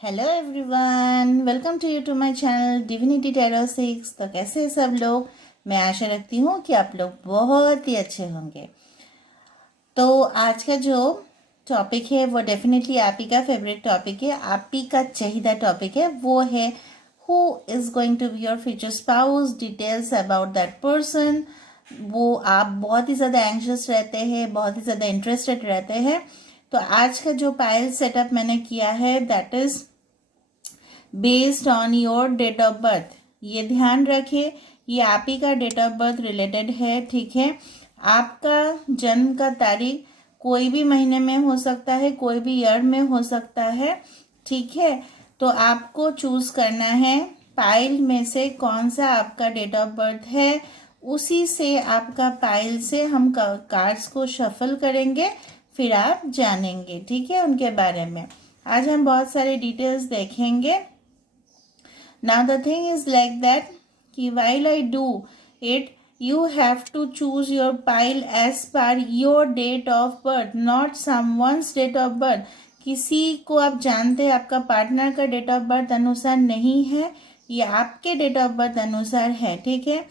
Hello everyone, welcome to my channel divinity tarot 6। तो कैसे हैं सब लोग। मैं आशा रखती हूँ कि आप लोग बहुत ही अच्छे होंगे। तो आज का जो टॉपिक है वो डेफिनेटली आप ही का फेवरेट टॉपिक है, आप ही का चाहिदा टॉपिक है। वो है who is going to be your future spouse, details about that person. वो आप बहुत ही ज़्यादा एंग्शियस रहते हैं, बहुत ही ज़्यादा इंटरेस्टेड रहते हैं। तो आज का जो पाइल सेटअप मैंने किया है that is based on your date of birth. ये ध्यान रखिए, ये आप ही का डेट ऑफ बर्थ रिलेटेड है, ठीक है। आपका जन्म का तारीख कोई भी महीने में हो सकता है, कोई भी ईयर में हो सकता है, ठीक है। तो आपको चूज करना है पाइल में से कौन सा आपका डेट ऑफ बर्थ है। उसी से आपका पाइल से हम कार्ड्स को शफल करेंगे, फिर आप जानेंगे, ठीक है, उनके बारे में। आज हम बहुत सारे डिटेल्स देखेंगे। Now the thing is like that कि while I do it, you have to choose your pile as per your date of birth, not someone's date of birth. किसी को आप जानते हैं, आपका पार्टनर का डेट ऑफ बर्थ अनुसार नहीं है, ये आपके डेट ऑफ बर्थ अनुसार है, ठीक है।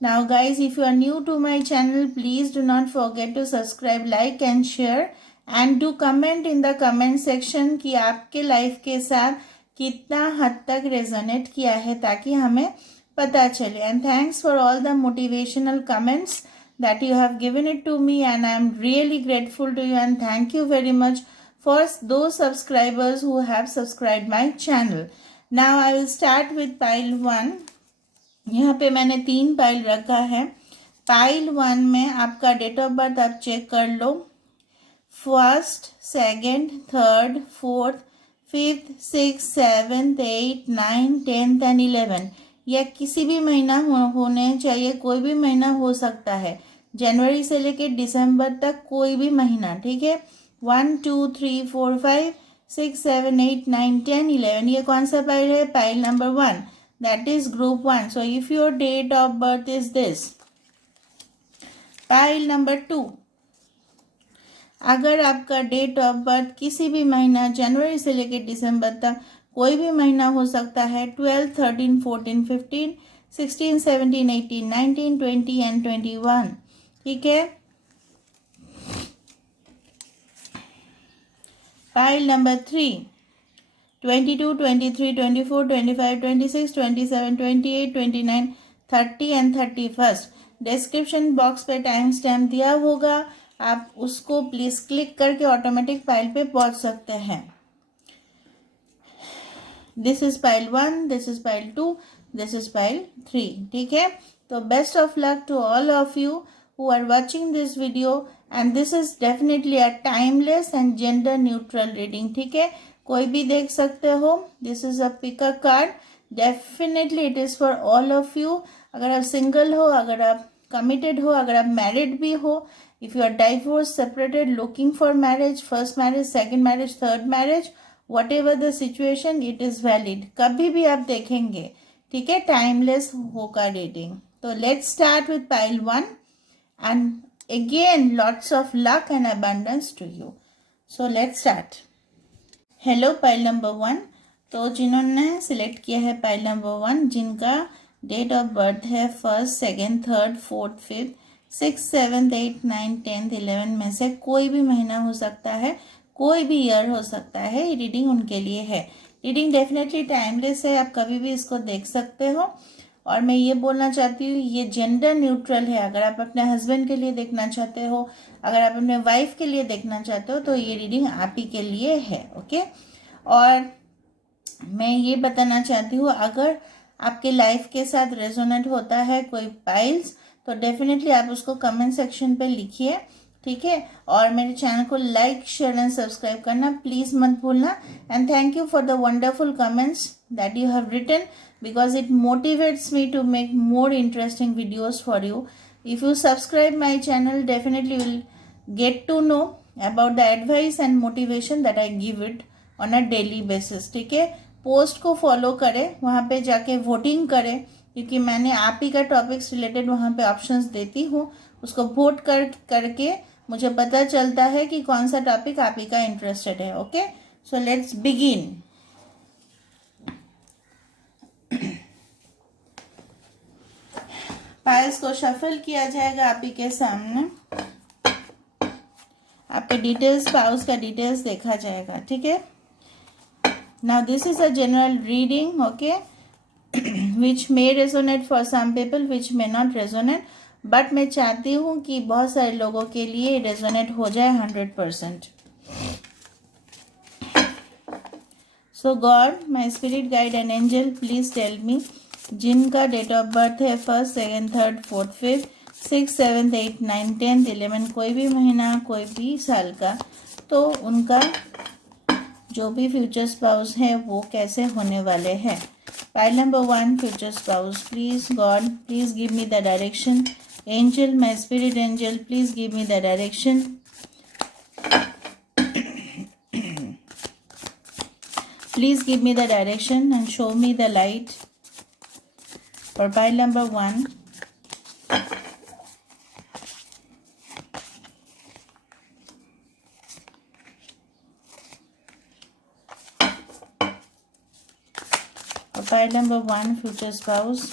Now guys, if you are new to my channel, please do not forget to subscribe, like and share and do comment in the comment section कि आपके लाइफ के साथ कितना हद तक रेजोनेट किया है, ताकि हमें पता चले। And thanks for all the motivational comments that you have given it to me, and I am really grateful to you, and thank you very much for those subscribers who have subscribed my channel. Now I will start with pile 1. यहाँ पे मैंने 3 pile रखा है। Pile 1 में आपका date of birth आप check कर लो। 1st, 2nd, 3rd, 4th, 5th, 6th, 7th, 8th, 9th, 10th and 11th, या किसी भी महीना होने चाहिए, कोई भी महीना हो सकता है, जनवरी से लेके दिसंबर तक कोई भी महीना, ठीक है। 1 2 3 4 5 6 7 8 9 10 11, ये कौन सा पाइल है? Pile number 1, that is group 1। So if your date of birth is this. Pile number 2, अगर आपका डेट ऑफ बर्थ किसी भी महीना जनवरी से लेकर दिसंबर तक कोई भी महीना हो सकता है, 12, 13, 14, 15, 16, 17, 18, 19, 20 एंड 21, ठीक है। File number 3, 22, 23, 24, 25, 26, 27, 28, 29, 30 and 31st। Description box पे टाइम स्टैम्प दिया होगा, आप उसको प्लीज क्लिक करके ऑटोमेटिक पाइल पे पहुंच सकते हैं। This is pile 1, this is pile 2, this is pile 3, ठीक है। तो best of luck to all of you who are watching this video, and this is definitely a timeless and gender neutral reading, ठीक है। कोई भी देख सकते हो। This is a picker card, definitely it is for all of you. अगर आप single हो, अगर आप कमिटेड हो, अगर आप मैरिड भी हो, if you are divorced, separated, looking for marriage, first marriage, second marriage, third marriage, whatever the situation, it is valid, कभी भी आप देखेंगे, ठीक है। टाइमलेस होगा रीडिंग। तो let's start with pile 1, and again lots of luck and abundance to you. So let's start. Hello pile number 1। तो जिन्होंने सिलेक्ट किया है पाइल नंबर 1, जिनका डेट ऑफ बर्थ है 1st, 2nd, 3rd, 4th, 5th, 6th, 7th, 8th, 9th, 10th, 11 में से कोई भी महीना हो सकता है, कोई भी ईयर हो सकता है, ये रीडिंग उनके लिए है। रीडिंग डेफिनेटली टाइमलेस है, आप कभी भी इसको देख सकते हो। और मैं ये बोलना चाहती हूँ, ये जेंडर न्यूट्रल है। अगर आप अपने हस्बैंड के लिए देखना चाहते हो, अगर आप अपने वाइफ के लिए देखना चाहते हो, तो ये रीडिंग आप ही के लिए है, ओके। और मैं ये बताना चाहती हूँ, अगर आपके लाइफ के साथ रेजोनेट होता है कोई पाइल्स, तो डेफिनेटली आप उसको कमेंट सेक्शन पे लिखिए, ठीक है। और मेरे चैनल को लाइक, शेयर एंड सब्सक्राइब करना प्लीज़ मत भूलना। And thank you for the wonderful comments that you have written, because it motivates me to make more interesting videos for you. If you subscribe my channel, definitely you will get to know about the advice and motivation that I give it on a daily basis, ठीक है। Post को follow करें, वहाँ पे जाके voting करें, क्योंकि मैंने आप ही का टॉपिक्स रिलेटेड वहाँ पे ऑप्शंस देती हूँ, उसको वोट करके मुझे पता चलता है कि कौन सा टॉपिक आप ही का इंटरेस्टेड है, okay. So let's begin. Piles को शफल किया जाएगा आप ही के सामने, आपके डिटेल्स, पाउस का डिटेल्स देखा जाएगा, ठीक है। Now this is a general reading, okay, which may resonate for some people, which may not resonate, but मैं चाहती हूँ कि बहुत सारे लोगों के लिए रेजोनेट हो जाए 100%. So God, my spirit guide and angel, please tell me, जिनका डेट ऑफ बर्थ है 1st, 2nd, 3rd, 4th, 5th, 6th, 7th, 8th, 9th, 10th, 11th, कोई भी महीना, कोई भी साल का, तो उनका जो भी फ्यूचर स्पाउस है वो कैसे होने वाले हैं. Pile number 1, future spouse. Please God, please give me the direction. Angel, my spirit angel, please give me the direction. Please give me the direction and show me the light for pile number 1. For pile number 1, future spouse.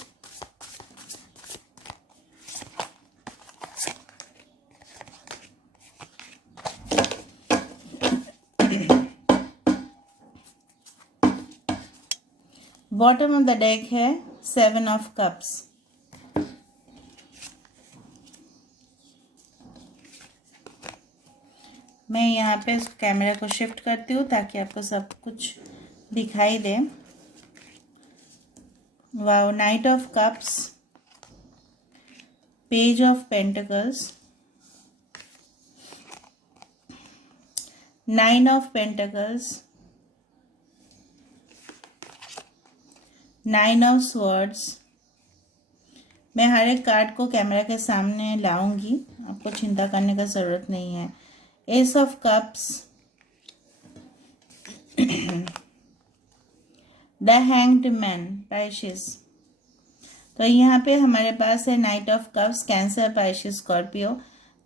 Bottom of the deck है 7 of cups. मैं यहाँ पे camera को shift करती हूँ ताकि आपको सब कुछ दिखाई दे. Wow, knight of cups, page of pentacles, 9 of pentacles, 9 of swords. मैं हर एक कार्ड को कैमरा के सामने लाऊंगी, आपको चिंता करने का ज़रूरत नहीं है. Ace of cups, the hanged man, Pisces. तो यहाँ पे हमारे पास है knight of cups, Cancer, Pisces, Scorpio.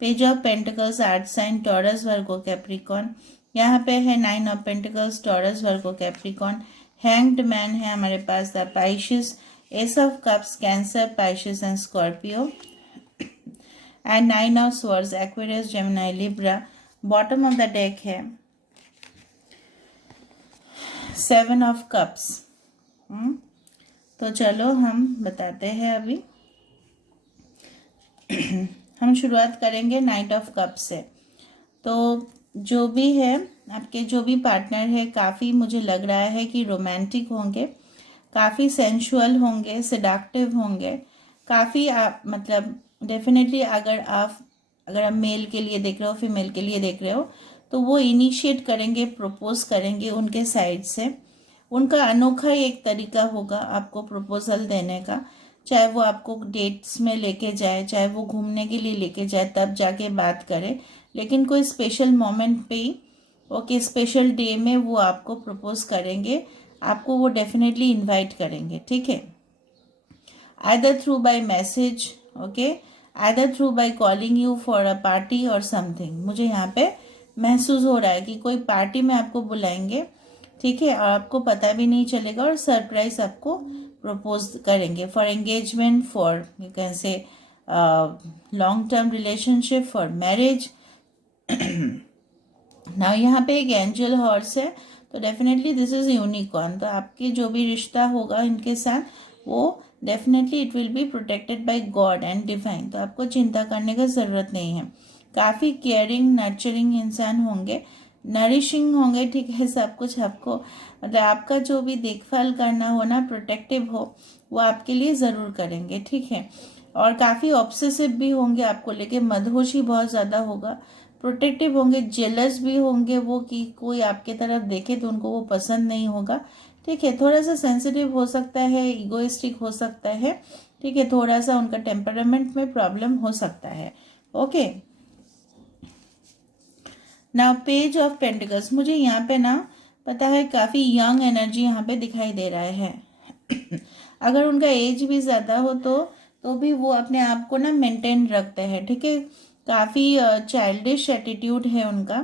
Page of pentacles, earth sign, Taurus, Virgo, Capricorn. यहाँ पे है 9 of pentacles, Taurus, Virgo, Capricorn. Hanged man है हमारे पास the Pisces. Ace of cups, Cancer, Pisces and Scorpio. And 9 of swords, Aquarius, Gemini, Libra. Bottom of the deck है 7 of cups. तो चलो हम बताते हैं. अभी हम शुरुआत करेंगे नाइट ऑफ कप्स से. तो जो भी है, आपके जो भी पार्टनर है, काफ़ी मुझे लग रहा है कि रोमांटिक होंगे, काफ़ी सेंशुअल होंगे, सेडक्टिव होंगे, काफ़ी आप मतलब डेफिनेटली अगर आप मेल के लिए देख रहे हो, फीमेल के लिए देख रहे हो, तो वो इनिशिएट करेंगे, प्रपोज करेंगे उनके साइड से. उनका अनोखा एक तरीका होगा आपको प्रपोजल देने का. चाहे वो आपको डेट्स में लेके जाए, चाहे वो घूमने के लिए लेके जाए, तब जाके बात करे, लेकिन कोई स्पेशल मोमेंट पे ही, ओके, स्पेशल डे में वो आपको प्रपोज करेंगे, आपको वो डेफिनेटली इनवाइट करेंगे, ठीक है. Either through by message, okay, either through by calling you for a party और समथिंग. मुझे यहाँ पे महसूस हो रहा है कि कोई पार्टी में आपको बुलाएंगे, ठीक है, और आपको पता भी नहीं चलेगा, और सरप्राइज आपको प्रपोज करेंगे for engagement, for you can say long term relationship, for marriage. ना यहाँ पे एक एंजल हॉर्स है, तो डेफिनेटली दिस इज यूनिकॉर्न. तो आपके जो भी रिश्ता होगा इनके साथ, वो definitely it will be protected by God and divine. तो आपको चिंता करने की ज़रूरत नहीं है. काफ़ी केयरिंग, नर्चरिंग इंसान होंगे, नरिशिंग होंगे, ठीक है. सब कुछ आपको मतलब आपका जो भी देखभाल करना हो ना, प्रोटेक्टिव हो, वो आपके लिए ज़रूर करेंगे, ठीक है. और काफ़ी ऑब्सेसिव भी होंगे आपको लेके, मदहोशी बहुत ज़्यादा होगा, प्रोटेक्टिव होंगे, जेलस भी होंगे वो कि कोई आपके तरफ देखे तो उनको वो पसंद नहीं होगा, ठीक है. थोड़ा सा सेंसिटिव हो सकता है, इगोइस्टिक हो सकता है, ठीक है. थोड़ा सा उनका टेम्परामेंट में प्रॉब्लम हो सकता है, okay. Now page of pentacles, मुझे यहाँ पे ना पता है काफ़ी यंग एनर्जी यहाँ पे दिखाई दे रहा है. अगर उनका एज भी ज़्यादा हो तो भी वो अपने आप को ना मेंटेन रखते हैं, ठीक है. काफ़ी चाइल्डिश एटीट्यूड है उनका,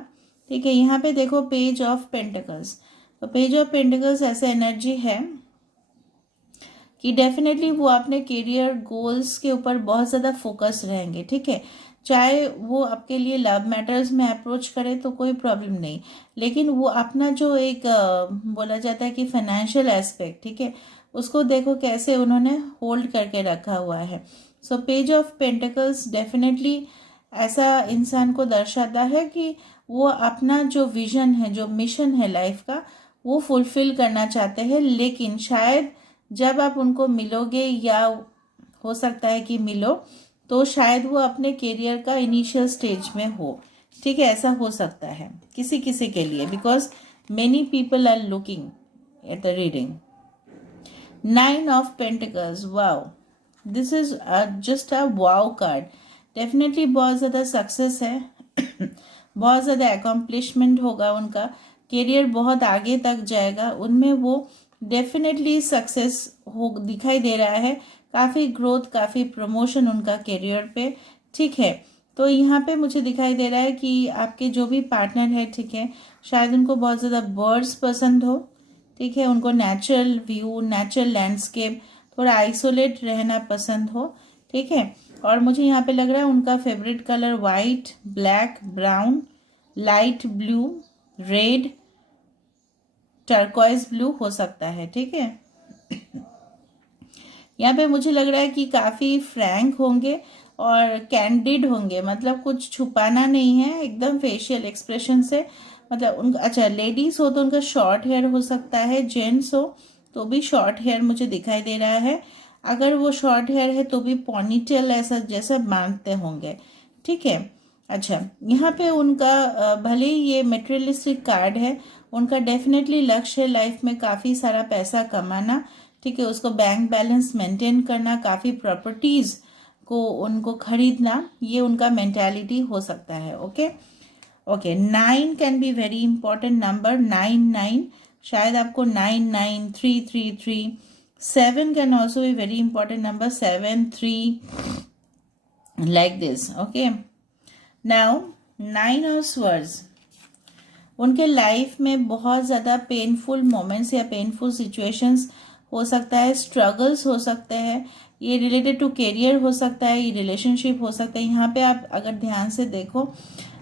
ठीक है. यहाँ पे देखो पेज ऑफ पेंटिकल्स. तो पेज ऑफ पेंटिकल्स ऐसा एनर्जी है कि डेफिनेटली वो अपने करियर गोल्स के ऊपर बहुत ज़्यादा फोकस रहेंगे, ठीक है। चाहे वो आपके लिए लव मैटर्स में अप्रोच करे तो कोई प्रॉब्लम नहीं, लेकिन वो अपना जो एक बोला जाता है कि फाइनेंशियल एस्पेक्ट, ठीक है, उसको देखो कैसे उन्होंने होल्ड करके रखा हुआ है। So page of pentacles definitely ऐसा इंसान को दर्शाता है कि वो अपना जो विजन है, जो मिशन है लाइफ का, वो फुलफिल करना चाहते हैं, लेकिन शायद जब आप उनको मिलोगे या हो सकता है कि मिलो, तो शायद वो अपने करियर का इनिशियल स्टेज में हो, ठीक है। ऐसा हो सकता है किसी किसी के लिए, because many people are looking at the reading. 9 of pentacles, wow, this is just a wow card. Definitely बहुत ज़्यादा सक्सेस है बहुत ज़्यादा अकम्पलिशमेंट होगा उनका, करियर बहुत आगे तक जाएगा उनमें, वो डेफिनेटली सक्सेस हो दिखाई दे रहा है, काफ़ी ग्रोथ, काफ़ी प्रमोशन उनका करियर पे, ठीक है। तो यहाँ पे मुझे दिखाई दे रहा है कि आपके जो भी पार्टनर है, ठीक है, शायद उनको बहुत ज़्यादा बर्ड्स पसंद हो, ठीक है, उनको नेचुरल व्यू, नेचुरल लैंडस्केप, थोड़ा आइसोलेट रहना पसंद हो, ठीक है। और मुझे यहाँ पे लग रहा है उनका favourite colour white, black, brown, light blue, red, turquoise blue हो सकता है, ठीक है। यहाँ पे मुझे लग रहा है कि काफ़ी फ्रैंक होंगे और कैंडिड होंगे, मतलब कुछ छुपाना नहीं है, एकदम फेशियल एक्सप्रेशन से, मतलब उनका, अच्छा लेडीज हो तो उनका शॉर्ट हेयर हो सकता है, जेंट्स हो तो भी शॉर्ट हेयर मुझे दिखाई दे रहा है। अगर वो शॉर्ट हेयर है तो भी पॉनीटेल ऐसा जैसा बांधते होंगे, ठीक है। अच्छा, यहाँ पे उनका भले ही ये मटेरियलिस्टिक कार्ड है, उनका डेफिनेटली लक्ष्य है लाइफ में काफ़ी सारा पैसा कमाना, ठीक है, उसको बैंक बैलेंस मेंटेन करना, काफ़ी प्रॉपर्टीज़ को उनको खरीदना, ये उनका मेंटालिटी हो सकता है। Okay okay, 9 can be very important number, 9 शायद आपको 99333, 7 can also be very important number, 7 3 like this. Okay, now 9 of swords, उनके लाइफ में बहुत ज़्यादा पेनफुल मोमेंट्स या पेनफुल सिचुएशंस हो सकता है, स्ट्रगल्स हो सकते हैं, ये रिलेटेड टू करियर हो सकता है, ये रिलेशनशिप हो सकता है। यहाँ पे आप अगर ध्यान से देखो,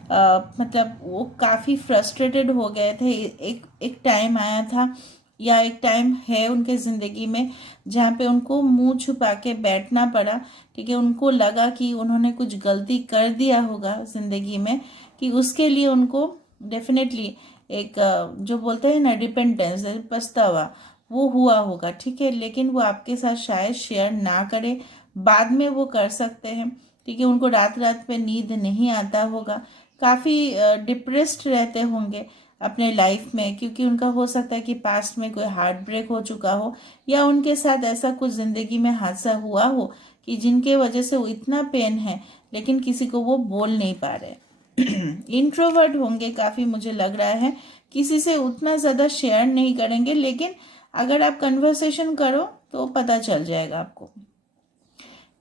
मतलब वो काफ़ी फ्रस्ट्रेटेड हो गए थे, एक टाइम आया था या एक टाइम है उनके ज़िंदगी में जहाँ पे उनको मुंह छुपा के बैठना पड़ा, ठीक है। उनको लगा कि उन्होंने कुछ गलती कर दिया होगा ज़िंदगी में, कि उसके लिए उनको डेफिनेटली एक जो बोलते हैं ना डिपेंडेंस, पछतावा, वो हुआ होगा, ठीक है। लेकिन वो आपके साथ शायद शेयर ना करे, बाद में वो कर सकते हैं, ठीक है। उनको रात रात पे नींद नहीं आता होगा, काफ़ी डिप्रेस्ड रहते होंगे अपने लाइफ में, क्योंकि उनका हो सकता है कि पास्ट में कोई हार्ट ब्रेक हो चुका हो, या उनके साथ ऐसा कुछ ज़िंदगी में हादसा हुआ हो कि जिनके वजह से वो इतना पेन है, लेकिन किसी को वो बोल नहीं पा रहे। इंट्रोवर्ट होंगे काफ़ी, मुझे लग रहा है किसी से उतना ज़्यादा शेयर नहीं करेंगे, लेकिन अगर आप कन्वर्सेशन करो तो पता चल जाएगा आपको।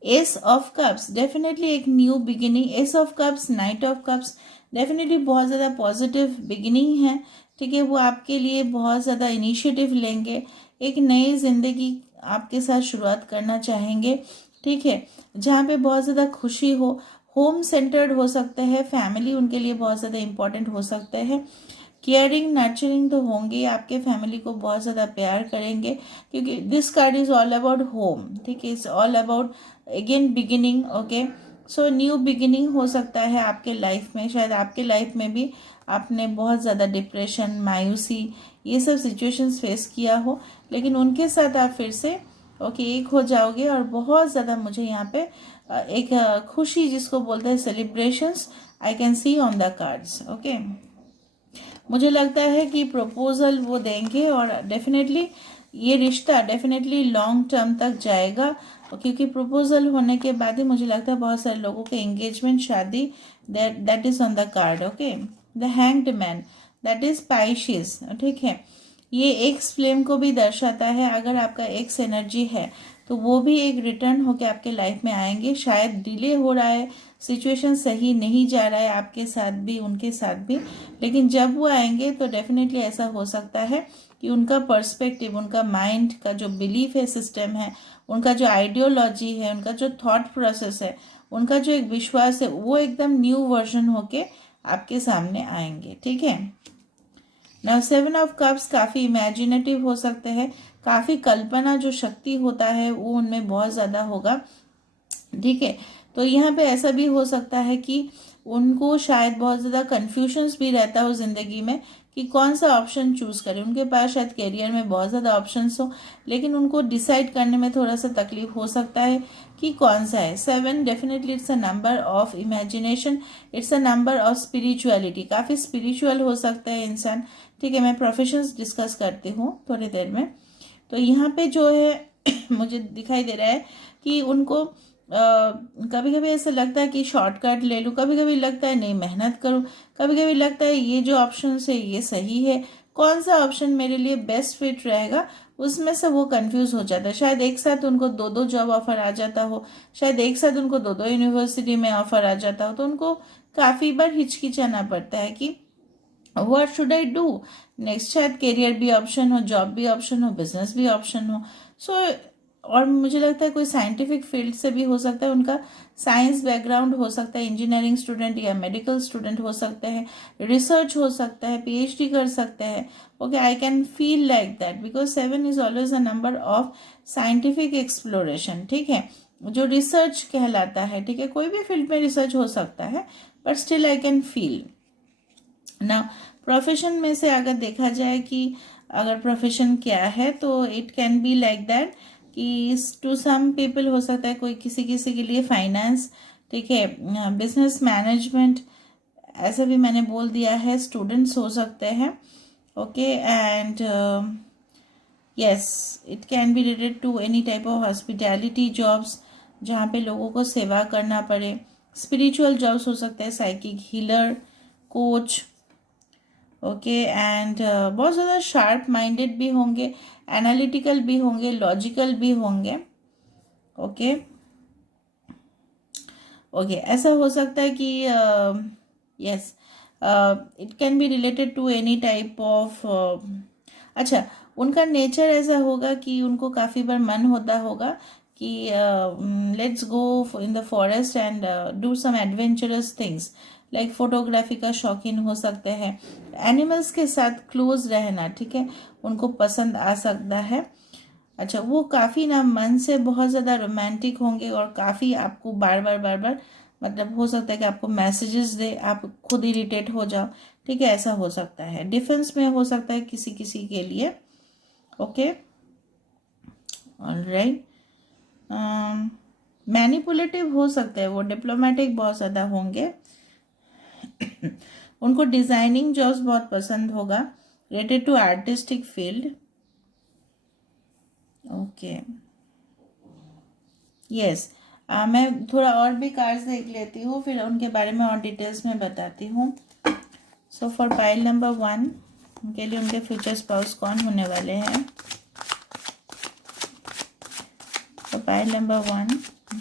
एस ऑफ कप्स, डेफिनेटली एक new beginning, S of cups, night of cups, definitely बहुत ज़्यादा पॉजिटिव बिगिनिंग है, ठीक है। वो आपके लिए बहुत ज़्यादा इनिशिएटिव लेंगे, एक नई ज़िंदगी आपके साथ शुरुआत करना चाहेंगे, ठीक है, जहाँ पे बहुत ज़्यादा खुशी हो, होम सेंटर्ड हो सकते हैं, फैमिली उनके लिए बहुत ज़्यादा इम्पोर्टेंट हो सकते हैं, केयरिंग नर्चरिंग तो होंगे, आपके फैमिली को बहुत ज़्यादा प्यार करेंगे, क्योंकि this card is all about home, ठीक है, it's all about again beginning. Okay, so new beginning हो सकता है आपके लाइफ में, शायद आपके लाइफ में भी आपने बहुत ज़्यादा डिप्रेशन, मायूसी, ये सब सिचुएशंस फेस किया हो, लेकिन उनके साथ आप फिर से एक हो जाओगे, और बहुत ज़्यादा मुझे यहाँ पे एक खुशी जिसको बोलते हैं celebrations, I can C on the cards. Okay, मुझे लगता है कि प्रपोजल वो देंगे, और डेफिनेटली ये रिश्ता डेफिनेटली लॉन्ग टर्म तक जाएगा, क्योंकि प्रपोजल होने के बाद ही मुझे लगता है बहुत सारे लोगों के एंगेजमेंट, शादी, that is on the card. Okay, the hanged man, that is Pisces, ठीक है। ये एक्स फ्लेम को भी दर्शाता है, अगर आपका एक्स एनर्जी है तो वो भी एक रिटर्न होकर आपके लाइफ में आएंगे, शायद डिले हो रहा है, सिचुएशन सही नहीं जा रहा है आपके साथ भी, उनके साथ भी, लेकिन जब वो आएंगे तो डेफिनेटली ऐसा हो सकता है कि उनका पर्सपेक्टिव, उनका माइंड का जो बिलीफ है, सिस्टम है, उनका जो आइडियोलॉजी है, उनका जो थॉट प्रोसेस है, उनका जो एक विश्वास है, वो एकदम न्यू वर्जन होके आपके सामने आएंगे। ठीक है। नाउ 7 ऑफ कप्स काफ़ी इमेजिनेटिव हो सकते हैं, काफ़ी कल्पना जो शक्ति होता है वो उनमें बहुत ज़्यादा होगा। ठीक है। तो यहाँ पे ऐसा भी हो सकता है कि उनको शायद बहुत ज़्यादा कन्फ्यूजन्स भी रहता हो ज़िंदगी में कि कौन सा ऑप्शन चूज़ करें। उनके पास शायद करियर में बहुत ज़्यादा ऑप्शंस हो, लेकिन उनको डिसाइड करने में थोड़ा सा तकलीफ हो सकता है कि कौन सा है। 7 definitely it's a number of imagination, it's a number of spirituality, काफ़ी स्पिरिचुअल हो सकता है इंसान। ठीक है। मैं प्रोफेशंस डिस्कस करती हूँ थोड़ी देर में। तो यहाँ पे जो है मुझे दिखाई दे रहा है कि उनको कभी कभी ऐसा लगता है कि शॉर्टकट ले लूँ, कभी कभी लगता है नहीं मेहनत करूँ, कभी कभी लगता है ये जो ऑप्शन है ये सही है, कौन सा ऑप्शन मेरे लिए बेस्ट फिट रहेगा, उसमें से वो कंफ्यूज हो जाता है। शायद एक साथ उनको दो दो जॉब ऑफर आ जाता हो, शायद एक साथ उनको दो दो यूनिवर्सिटी में ऑफर आ जाता हो, तो उनको काफ़ी बार हिचकिचाना पड़ता है कि what should I do next. शायद करियर भी ऑप्शन हो, जॉब भी ऑप्शन हो, बिजनेस भी ऑप्शन हो। सो और मुझे लगता है कोई साइंटिफिक फील्ड से भी हो सकता है, उनका साइंस बैकग्राउंड हो सकता है, इंजीनियरिंग स्टूडेंट या मेडिकल स्टूडेंट हो सकते हैं, रिसर्च हो सकता है, पीएचडी कर सकते हैं। Okay, I can feel like that because 7 is always a number of scientific exploration. ठीक है, जो रिसर्च कहलाता है। ठीक है, कोई भी फील्ड में रिसर्च हो सकता है, but still I can feel ना। प्रोफेशन में से अगर देखा जाए कि अगर प्रोफेशन क्या है, तो it can be like that कि टू सम पीपल हो सकता है, कोई किसी किसी के लिए फाइनेंस, ठीक है, बिजनेस मैनेजमेंट, ऐसा भी मैंने बोल दिया है, स्टूडेंट्स हो सकते हैं। Okay, and yes, it can be related to any type of hospitality jobs, जहाँ पे लोगों को सेवा करना पड़े। स्पिरिचुअल जॉब्स हो सकते हैं, psychic healer, coach. Okay, and बहुत ज़्यादा शार्प माइंडेड भी होंगे, एनालिटिकल भी होंगे, लॉजिकल भी होंगे। ओके ओके, ऐसा हो सकता है कि yes, it can be related to any type of, अच्छा, उनका नेचर ऐसा होगा कि उनको काफ़ी बार मन होता होगा कि let's go in the forest and do some adventurous things, like photography का शौकीन हो सकते हैं, एनिमल्स के साथ क्लोज रहना, ठीक है, उनको पसंद आ सकता है। अच्छा, वो काफ़ी ना मन से बहुत ज़्यादा रोमांटिक होंगे और काफ़ी आपको बार बार बार बार, मतलब हो सकता है कि आपको मैसेजेस दे, आप खुद इरिटेट हो जाओ। ठीक है, ऐसा हो सकता है। डिफेंस में हो सकता है किसी किसी के लिए। Okay, alright. मैनिपुलेटिव हो सकते हैं वो, डिप्लोमेटिक बहुत ज़्यादा होंगे। उनको डिज़ाइनिंग जॉब्स बहुत पसंद होगा, related to artistic field. Okay, yes, मैं थोड़ा और भी कार्ड्स देख लेती हूँ, फिर उनके बारे में और डिटेल्स में बताती हूँ। सो फॉर पाइल नंबर 1 के लिए उनके फ्यूचर स्पाउस कौन होने वाले हैं। तो पाइल नंबर 1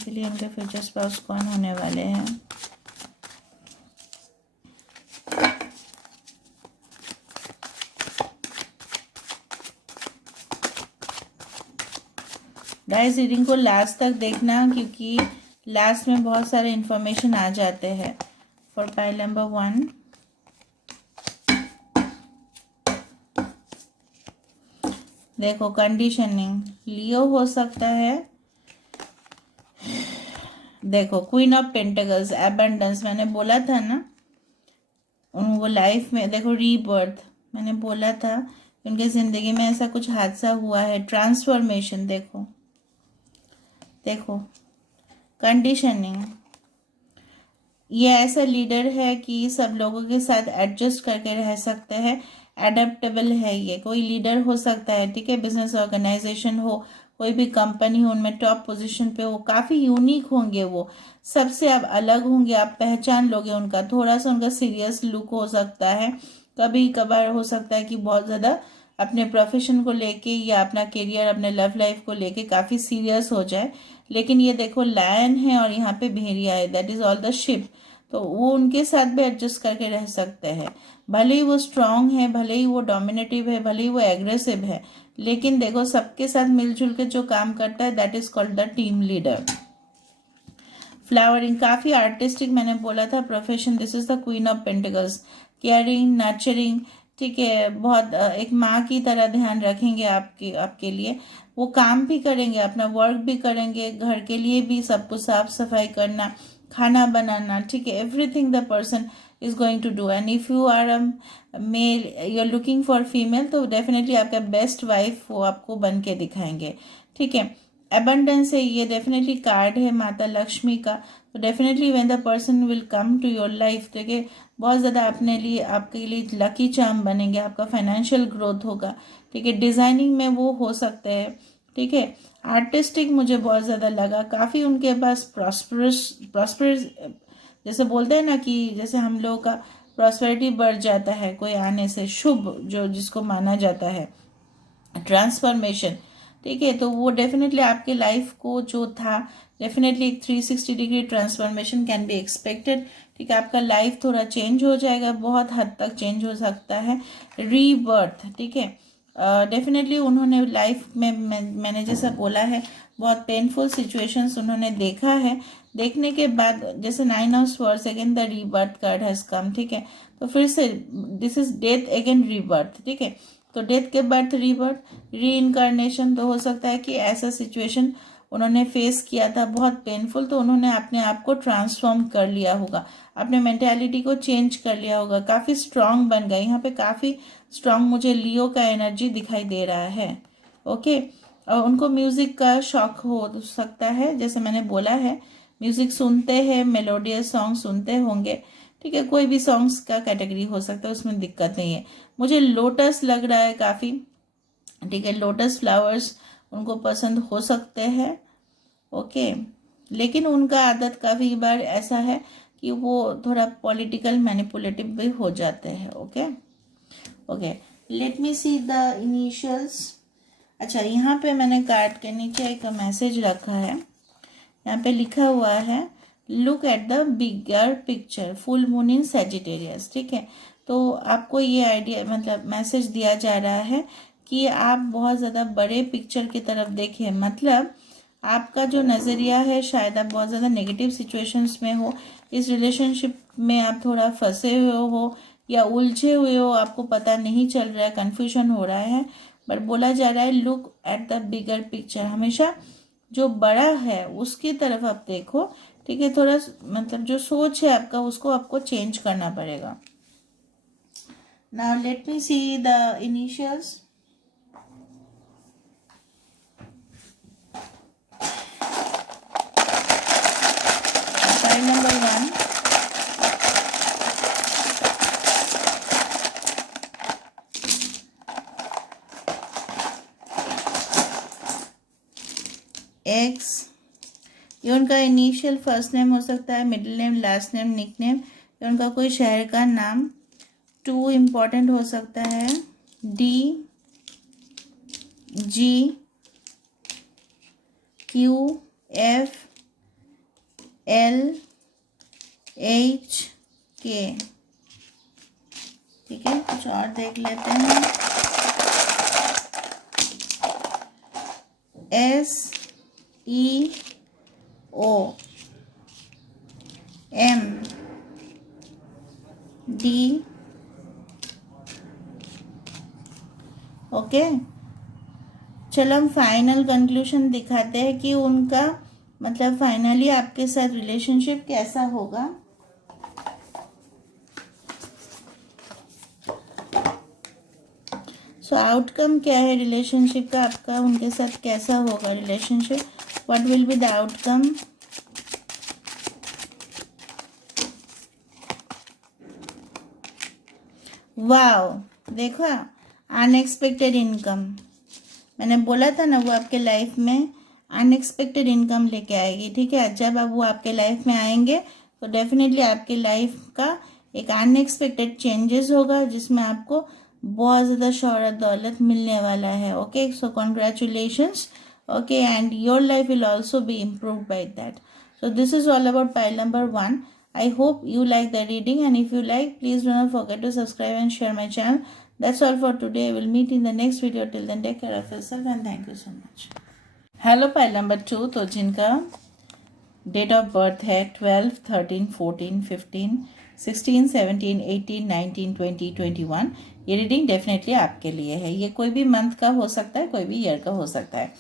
के लिए उनके फ्यूचर स्पाउस कौन होने वाले हैं। गाइस, रीडिंग को लास्ट तक देखना, क्योंकि लास्ट में बहुत सारे इंफॉर्मेशन आ जाते हैं। फॉर पाइल नंबर 1, देखो, कंडीशनिंग लियो हो सकता है। देखो, क्वीन ऑफ पेंटिकल्स, एबंडेंस, मैंने बोला था ना, वो लाइफ में देखो रीबर्थ, मैंने बोला था उनके ज़िंदगी में ऐसा कुछ हादसा हुआ है, ट्रांसफॉर्मेशन। देखो देखो, कंडीशनिंग, ये ऐसा लीडर है कि सब लोगों के साथ एडजस्ट करके रह सकते हैं, एडेप्टेबल है। ये कोई लीडर हो सकता है, ठीक है, बिजनेस ऑर्गेनाइजेशन हो, कोई भी कंपनी हो, उनमें टॉप पोजीशन पे हो, काफ़ी यूनिक होंगे वो, सबसे आप अलग होंगे, आप पहचान लोगे उनका। थोड़ा सा उनका सीरियस लुक हो सकता है, कभी कभार हो सकता है कि बहुत ज़्यादा अपने प्रोफेशन को लेके या अपना करियर, अपने लव लाइफ को लेके काफ़ी सीरियस हो जाए। लेकिन ये देखो, लायन है और यहाँ पे भेड़िया है, that is all the ship. तो वो उनके साथ भी एडजस्ट करके रह सकते हैं। भले ही वो स्ट्रांग है, भले ही वो डोमिनेटिव है, भले ही वो एग्रेसिव है, लेकिन देखो सबके साथ मिलजुल के जो काम करता है that is called the team leader. Flowering काफ़ी आर्टिस्टिक मैंने बोला था profession, this is the queen of pentacles. Caring, nurturing, ठीक है, बहुत एक माँ की तरह ध्यान रखेंगे आपके लिए। वो काम भी करेंगे, अपना वर्क भी करेंगे, घर के लिए भी सब कुछ साफ सफाई करना, खाना बनाना, ठीक है, everything the person is going to do. And if you are a male, you are looking for female, तो डेफिनेटली आपका बेस्ट वाइफ वो आपको बन के दिखाएंगे, ठीक है। अबंडेंस है, ये डेफिनेटली कार्ड है माता लक्ष्मी का। तो definitely when the person will come to your life, देखिए बहुत ज़्यादा अपने लिए, आपके लिए लकी चार्म बनेंगे, आपका फाइनेंशियल ग्रोथ होगा, ठीक है। डिज़ाइनिंग में वो हो सकते हैं, ठीक है। आर्टिस्टिक मुझे बहुत ज़्यादा लगा, काफ़ी उनके पास प्रॉस्परस जैसे बोलते हैं ना कि जैसे हम लोगों का प्रॉस्पेरिटी बढ़ जाता है कोई आने से, शुभ जो जिसको माना जाता है, ट्रांसफॉर्मेशन, ठीक है। तो वो डेफिनेटली आपके लाइफ को जो था, डेफिनेटली एक 360 degree transformation can be expected, ठीक है। आपका लाइफ थोड़ा चेंज हो जाएगा, बहुत हद तक चेंज हो सकता है, रीबर्थ, ठीक है। डेफिनेटली उन्होंने लाइफ में मैंने जैसा बोला है बहुत पेनफुल सिचुएशंस उन्होंने देखा है, देखने के बाद जैसे 9 of swords again the rebirth card has come, ठीक है। तो फिर से this is death again rebirth, ठीक है। तो डेथ के बाद रीबर्थ, री इनकारनेशन, तो हो सकता है कि ऐसा सिचुएशन उन्होंने फेस किया था बहुत पेनफुल, तो उन्होंने अपने आप को ट्रांसफॉर्म कर लिया होगा, अपने मेंटेलिटी को चेंज कर लिया होगा, काफ़ी स्ट्रांग बन गए। यहाँ पे काफ़ी स्ट्रांग मुझे लियो का एनर्जी दिखाई दे रहा है, ओके। और उनको म्यूज़िक का शौक हो सकता है, जैसे मैंने बोला है म्यूज़िक सुनते हैं, मेलोडियस सॉन्ग सुनते होंगे, ठीक है। कोई भी सॉन्ग्स का कैटेगरी हो सकता है, उसमें दिक्कत नहीं है। मुझे लोटस लग रहा है काफ़ी, ठीक है, लोटस फ्लावर्स उनको पसंद हो सकते हैं, ओके। लेकिन उनका आदत काफ़ी बार ऐसा है कि वो थोड़ा पॉलिटिकल मैनिपुलेटिव भी हो जाते हैं, okay okay. Late me see the initials. अच्छा, यहाँ पे मैंने कार्ड के नीचे एक मैसेज रखा है, यहाँ पे लिखा हुआ है look at the bigger picture, full moon in Sagittarius, ठीक है। तो आपको ये आइडिया, मतलब मैसेज दिया जा रहा है कि आप बहुत ज़्यादा बड़े पिक्चर की तरफ देखिए, मतलब आपका जो नज़रिया है, शायद आप बहुत ज़्यादा नेगेटिव सिचुएशंस में हो, इस रिलेशनशिप में आप थोड़ा फंसे हुए हो या उलझे हुए हो, आपको पता नहीं चल रहा है, कन्फ्यूजन हो रहा है, बट बोला जा रहा है look at the bigger picture, हमेशा जो बड़ा है उसकी तरफ आप देखो, ठीक है। थोड़ा मतलब जो सोच है आपका उसको आपको चेंज करना पड़ेगा। Now let me see the initials. File number 1, X, ये उनका इनिशियल फर्स्ट नेम हो सकता है, middle name, last name, nickname, ये उनका कोई शहर का नाम। 2 इम्पॉर्टेंट हो सकता है, डी, जी, क्यू, एफ, एल, एच, के, ठीक है। कुछ और देख लेते हैं, एस, ई, ओ, एम, डी, ओके। चलो हम फाइनल कंक्लूजन दिखाते हैं कि उनका मतलब फाइनली आपके साथ रिलेशनशिप कैसा होगा। सो आउटकम क्या है रिलेशनशिप का, आपका उनके साथ कैसा होगा relationship, what will be the outcome. Wow, देखो अनएक्सपेक्टेड इनकम, मैंने बोला था ना वो आपके लाइफ में अनएक्सपेक्टेड इनकम लेके आएगी, ठीक है। जब अब वो आपके लाइफ में आएंगे तो डेफिनेटली आपके लाइफ का एक अनएक्सपेक्टेड चेंजेस होगा, जिसमें आपको बहुत ज़्यादा शोहरत दौलत मिलने वाला है, okay. So congratulations, okay, and your life will also be improve by that. So this is all about pile number 1. I hope you like the reading, and if you like, please do not forget to subscribe and share my channel. That's all for today. We'll meet in the next video. Till then, take care of yourself and thank you so much. Hello pile number 2, तो जिनका date of birth है 12, 13, 14, 15, 16, 17, 18, 19, 20, 21, ये reading definitely आपके लिए है। ये कोई भी मंथ का हो सकता है, कोई भी ईयर का हो सकता है।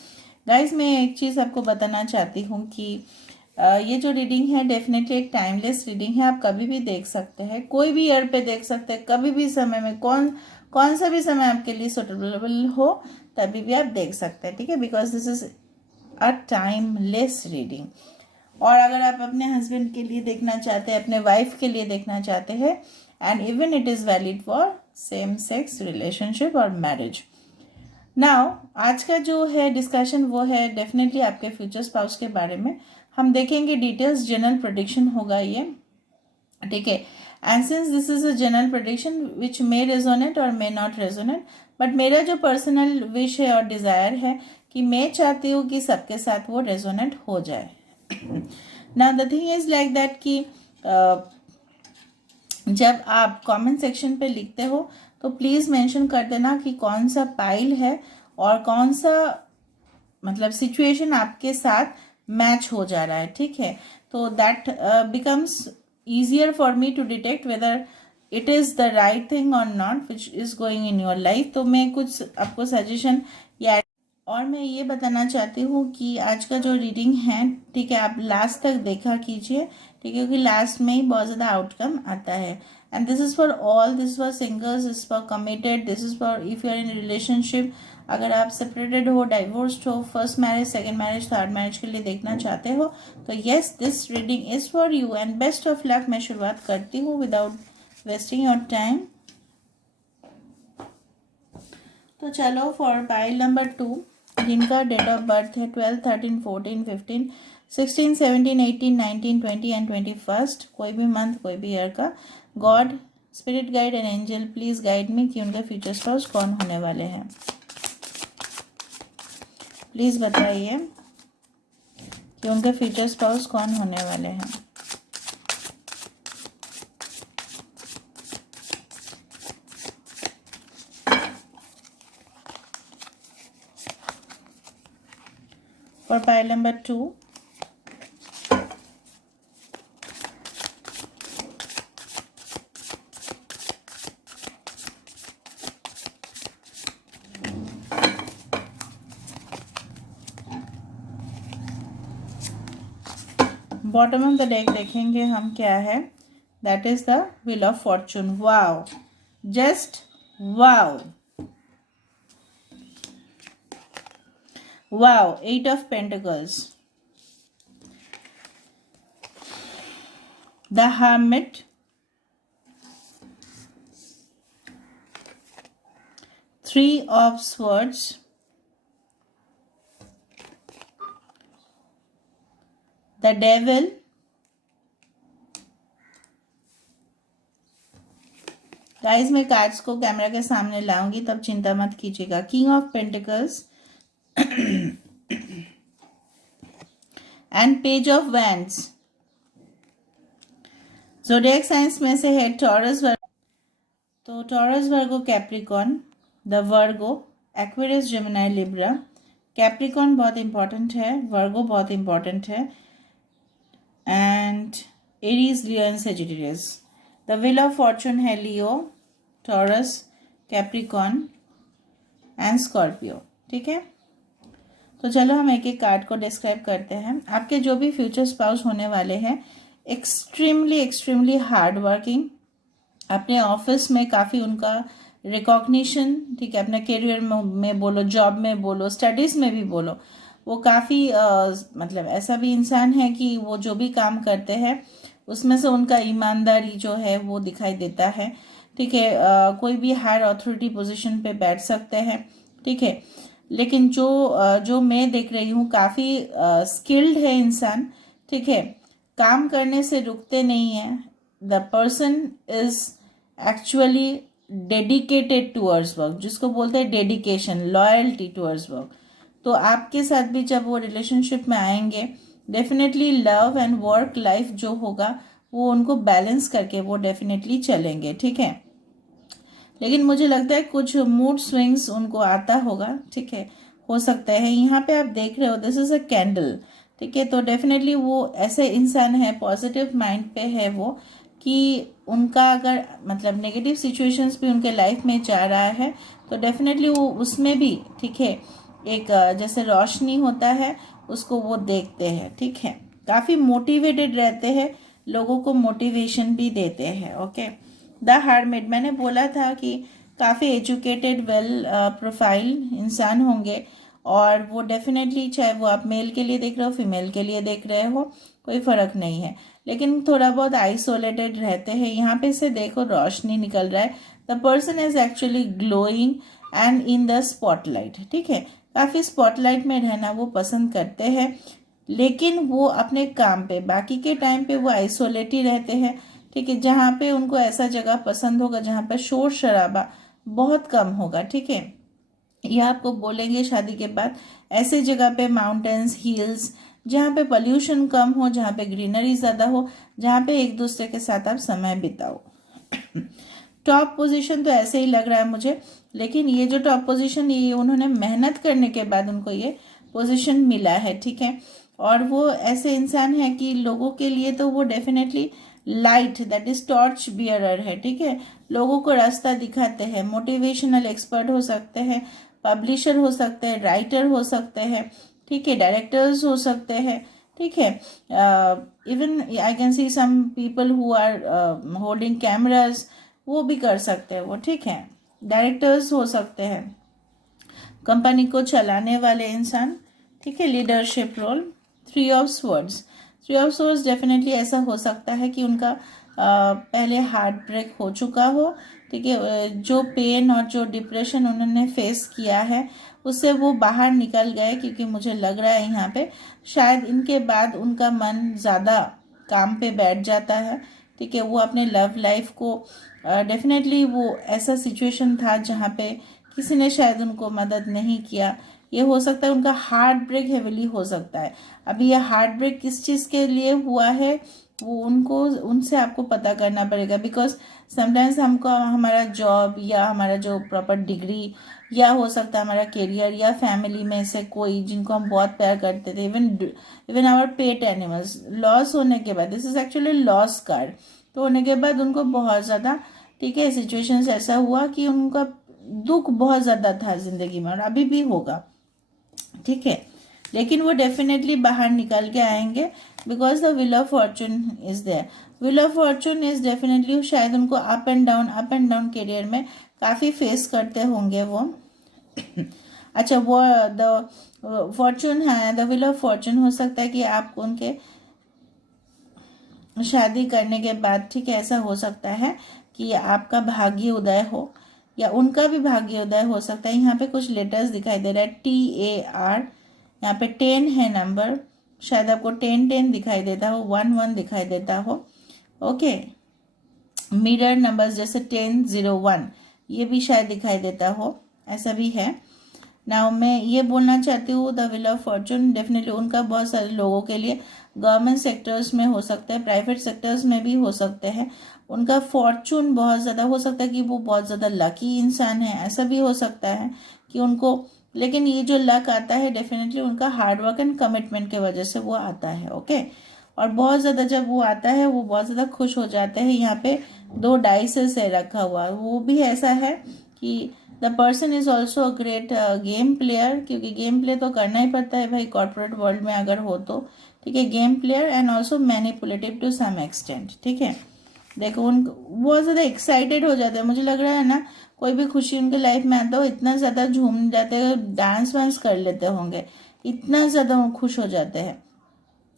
गाइस, मैं एक चीज़ आपको बताना चाहती हूँ कि ये जो रीडिंग है डेफिनेटली एक टाइमलेस रीडिंग है। आप कभी भी देख सकते हैं, कोई भी ईयर पे देख सकते हैं, कभी भी समय में, कौन सा भी समय आपके लिए सुटेबल हो तभी भी आप देख सकते हैं, ठीक है। Because this is a timeless reading. और अगर आप अपने हस्बैंड के लिए देखना चाहते हैं, अपने वाइफ के लिए देखना चाहते हैं, and even it is valid for same sex relationship और मैरिज। नाउ आज का जो है डिस्कशन वो है डेफिनेटली आपके फ्यूचर स्पाउस के बारे में। हम देखेंगे डिटेल्स, जनरल प्रेडिक्शन होगा ये, ठीक है। And since this is a general prediction which may resonate और मे नॉट रेजोनेट, बट मेरा जो पर्सनल विश है और डिज़ायर है कि मैं चाहती हूँ कि सबके साथ वो रेजोनेट हो जाए। Now the thing is like that कि जब आप कमेंट सेक्शन पे लिखते हो तो प्लीज़ मेंशन कर देना कि कौन सा पाइल है और कौन सा मतलब सिचुएशन आपके साथ मैच हो जा रहा है, ठीक है। तो that becomes easier for me to detect whether it is the right thing और not which is going in your life. तो मैं कुछ आपको सजेशन या और मैं ये बताना चाहती हूँ कि आज का जो रीडिंग है, ठीक है, आप लास्ट तक देखा कीजिए, ठीक है, क्योंकि लास्ट में ही बहुत ज़्यादा आउटकम आता है। And this is for all, this for singles, this for committed, this is for if you are in relationship, अगर आप सेपरेटेड हो, डाइवोर्स्ड हो, first marriage, second marriage, third marriage के लिए देखना चाहते हो तो yes, this reading is for you and best of luck. मैं शुरुआत करती हूँ विदाउट वेस्टिंग योर टाइम। तो चलो फॉर पाइल नंबर 2, जिनका डेट ऑफ बर्थ है 12, 13, 14, 15, 16, 17, 18, 19, 20 एंड 21, कोई भी मंथ, कोई भी ईयर का। God, spirit guide and angel please guide me कि उनके फ्यूचर स्पाउस कौन होने वाले हैं। प्लीज बताइए कि उनके फ्यूचर स्पाउस कौन होने वाले हैं। For pile number 2, bottom of the deck देखेंगे हम क्या है। That is the wheel of Fortune. Wow, just wow, wow, 8 of Pentacles, the Hermit, 3 of Swords, the Devil, guys मैं कार्ड्स को कैमरा के सामने लाऊंगी तब चिंता मत कीजिएगा। King of pentacles and page of wands. Zodiac science में से है टॉरस, तो taurus, Virgo, Capricorn, the Virgo, Aquarius, Gemini, Libra. Capricorn बहुत इंपॉर्टेंट है, वर्गो बहुत इंपॉर्टेंट है, and Aries, Leo and Sagittarius. The wheel of Fortune है लियो, टॉरस, कैप्रिकॉन एंड स्कॉर्पियो, ठीक है। तो चलो हम एक एक कार्ड को डिस्क्राइब करते हैं। आपके जो भी फ्यूचर स्पाउस होने वाले हैं, एक्सट्रीमली एक्सट्रीमली हार्ड वर्किंग, अपने ऑफिस में काफ़ी उनका रिकॉग्निशन, ठीक है, अपने करियर में बोलो, जॉब में बोलो, स्टडीज़ में भी बोलो, वो काफ़ी मतलब ऐसा भी इंसान है कि वो जो भी काम करते हैं उसमें से उनका ईमानदारी जो है वो दिखाई देता है, ठीक है। कोई भी हायर अथॉरिटी पोजीशन पे बैठ सकते हैं, ठीक है। लेकिन जो मैं देख रही हूँ काफ़ी स्किल्ड है इंसान, ठीक है, काम करने से रुकते नहीं हैं। The person is actually dedicated towards work, जिसको बोलते हैं डेडिकेशन, लॉयल्टी टूवर्ड्स वर्क। तो आपके साथ भी जब वो रिलेशनशिप में आएंगे, definitely love and work life जो होगा वो उनको बैलेंस करके वो डेफिनेटली चलेंगे, ठीक है। लेकिन मुझे लगता है कुछ मूड स्विंग्स उनको आता होगा, ठीक है, हो सकता है। यहाँ पे आप देख रहे हो दिस इज अ कैंडल, ठीक है, तो डेफिनेटली वो ऐसे इंसान है, पॉजिटिव माइंड पे है वो, कि उनका अगर मतलब नेगेटिव सिचुएशंस भी उनके लाइफ में जा रहा है तो डेफिनेटली वो उसमें भी, ठीक है, एक जैसे रोशनी होता है उसको वो देखते हैं, ठीक है। काफ़ी मोटिवेटेड रहते हैं, लोगों को मोटिवेशन भी देते हैं, ओके। द हार्डमेड, मैंने बोला था कि काफ़ी एजुकेटेड वेल प्रोफाइल इंसान होंगे, और वो डेफिनेटली, चाहे वो आप मेल के लिए देख रहे हो फीमेल के लिए देख रहे हो, कोई फ़र्क नहीं है, लेकिन थोड़ा बहुत आइसोलेटेड रहते हैं। यहाँ पे से देखो रोशनी निकल रहा है, the person is actually glowing and in the spotlight, ठीक है। काफ़ी स्पॉटलाइट में रहना वो पसंद करते हैं, लेकिन वो अपने काम पे, बाकी के टाइम पे वो आइसोलेट ही रहते हैं, ठीक है। जहाँ पे उनको ऐसा जगह पसंद होगा जहाँ पे शोर शराबा बहुत कम होगा, ठीक है। यह आपको बोलेंगे शादी के बाद ऐसे जगह पे माउंटेन्स, हिल्स, जहाँ पे पोल्यूशन कम हो, जहाँ पे ग्रीनरी ज़्यादा हो, जहाँ पे एक दूसरे के साथ आप समय बिताओ। टॉप पोजीशन तो ऐसे ही लग रहा है मुझे, लेकिन ये जो टॉप पोजीशन, ये उन्होंने मेहनत करने के बाद उनको ये पोजीशन मिला है, ठीक है। और वो ऐसे इंसान है कि लोगों के लिए तो वो definitely light, that is torch bearer है, ठीक है। लोगों को रास्ता दिखाते हैं, मोटिवेशनल एक्सपर्ट हो सकते हैं, पब्लिशर हो सकते हैं, राइटर हो सकते हैं, ठीक है, डायरेक्टर्स हो सकते हैं, ठीक है। Even I can see some people who are holding cameras, वो भी कर सकते हैं वो, ठीक है। डायरेक्टर्स हो सकते हैं, कंपनी को चलाने वाले इंसान, ठीक है, leadership role. Three of swords, three of swords definitely ऐसा हो सकता है कि उनका पहले हार्ट ब्रेक हो चुका हो, ठीक है। जो पेन और जो डिप्रेशन उन्होंने फेस किया है उससे वो बाहर निकल गए, क्योंकि मुझे लग रहा है यहाँ पे शायद इनके बाद उनका मन ज़्यादा काम पे बैठ जाता है, ठीक है। वो अपने लव लाइफ को डेफिनेटली, वो ऐसा सिचुएशन था जहाँ पे किसी ने शायद उनको मदद नहीं किया, ये हो सकता है। उनका हार्ट ब्रेक हेविली हो सकता है। अभी ये हार्ट ब्रेक किस चीज़ के लिए हुआ है वो उनको, उनसे आपको पता करना पड़ेगा, बिकॉज समटाइम्स हमको हमारा जॉब या हमारा जो प्रॉपर डिग्री, या हो सकता है हमारा करियर, या फैमिली में से कोई जिनको हम बहुत प्यार करते थे, even even our pet animals, loss होने के बाद, this is actually loss card, तो होने के बाद उनको बहुत ज़्यादा, ठीक है, सिचुएशंस ऐसा हुआ कि उनका दुख बहुत ज़्यादा था ज़िंदगी में, और अभी भी होगा, ठीक है। लेकिन वो डेफिनेटली बाहर निकल के आएंगे, because the wheel of fortune is there. Wheel of fortune is definitely, शायद उनको अप एंड डाउन करियर में काफ़ी फेस करते होंगे वो। अच्छा, वो द फॉर्चून है, द व्हील ऑफ फॉर्चून हो सकता है कि आप उनके शादी करने के बाद, ठीक है, ऐसा हो सकता है कि आपका भाग्य उदय हो, या उनका भी भाग्य उदय हो सकता है। यहाँ पे कुछ लेटर्स दिखाई दे रहा है, TAR, यहाँ पे 10 है नंबर, शायद आपको 10 दिखाई देता हो, 1 दिखाई देता हो, ओके। मिरर नंबर्स जैसे 1001, ये भी शायद दिखाई देता हो, ऐसा भी है। नाउ मैं ये बोलना चाहती हूँ, the wheel of Fortune definitely उनका बहुत सारे लोगों के लिए गवर्नमेंट सेक्टर्स में हो सकता है, प्राइवेट सेक्टर्स में भी हो सकते हैं। उनका फॉर्चून बहुत ज़्यादा हो सकता है कि वो बहुत ज़्यादा लकी इंसान है, ऐसा भी हो सकता है कि उनको, लेकिन ये जो लक आता है डेफिनेटली उनका हार्डवर्क एंड कमिटमेंट के वजह से वो आता है, ओके। और बहुत ज़्यादा जब वो आता है वो बहुत ज़्यादा खुश हो जाते हैं। यहाँ पे 2 डाइसेस है रखा हुआ, वो भी ऐसा है कि the person is also a great game player, क्योंकि गेम प्ले तो करना ही पड़ता है भाई कॉर्पोरेट वर्ल्ड में अगर हो तो, ठीक है। Game player and also manipulative to some extent, ठीक है। देखो उन बहुत ज़्यादा एक्साइटेड हो जाते हैं, मुझे लग रहा है ना, कोई भी खुशी उनके लाइफ में आता हो इतना ज़्यादा झूम जाते हैं, डांस वांस कर लेते होंगे, इतना ज़्यादा वो खुश हो जाते हैं।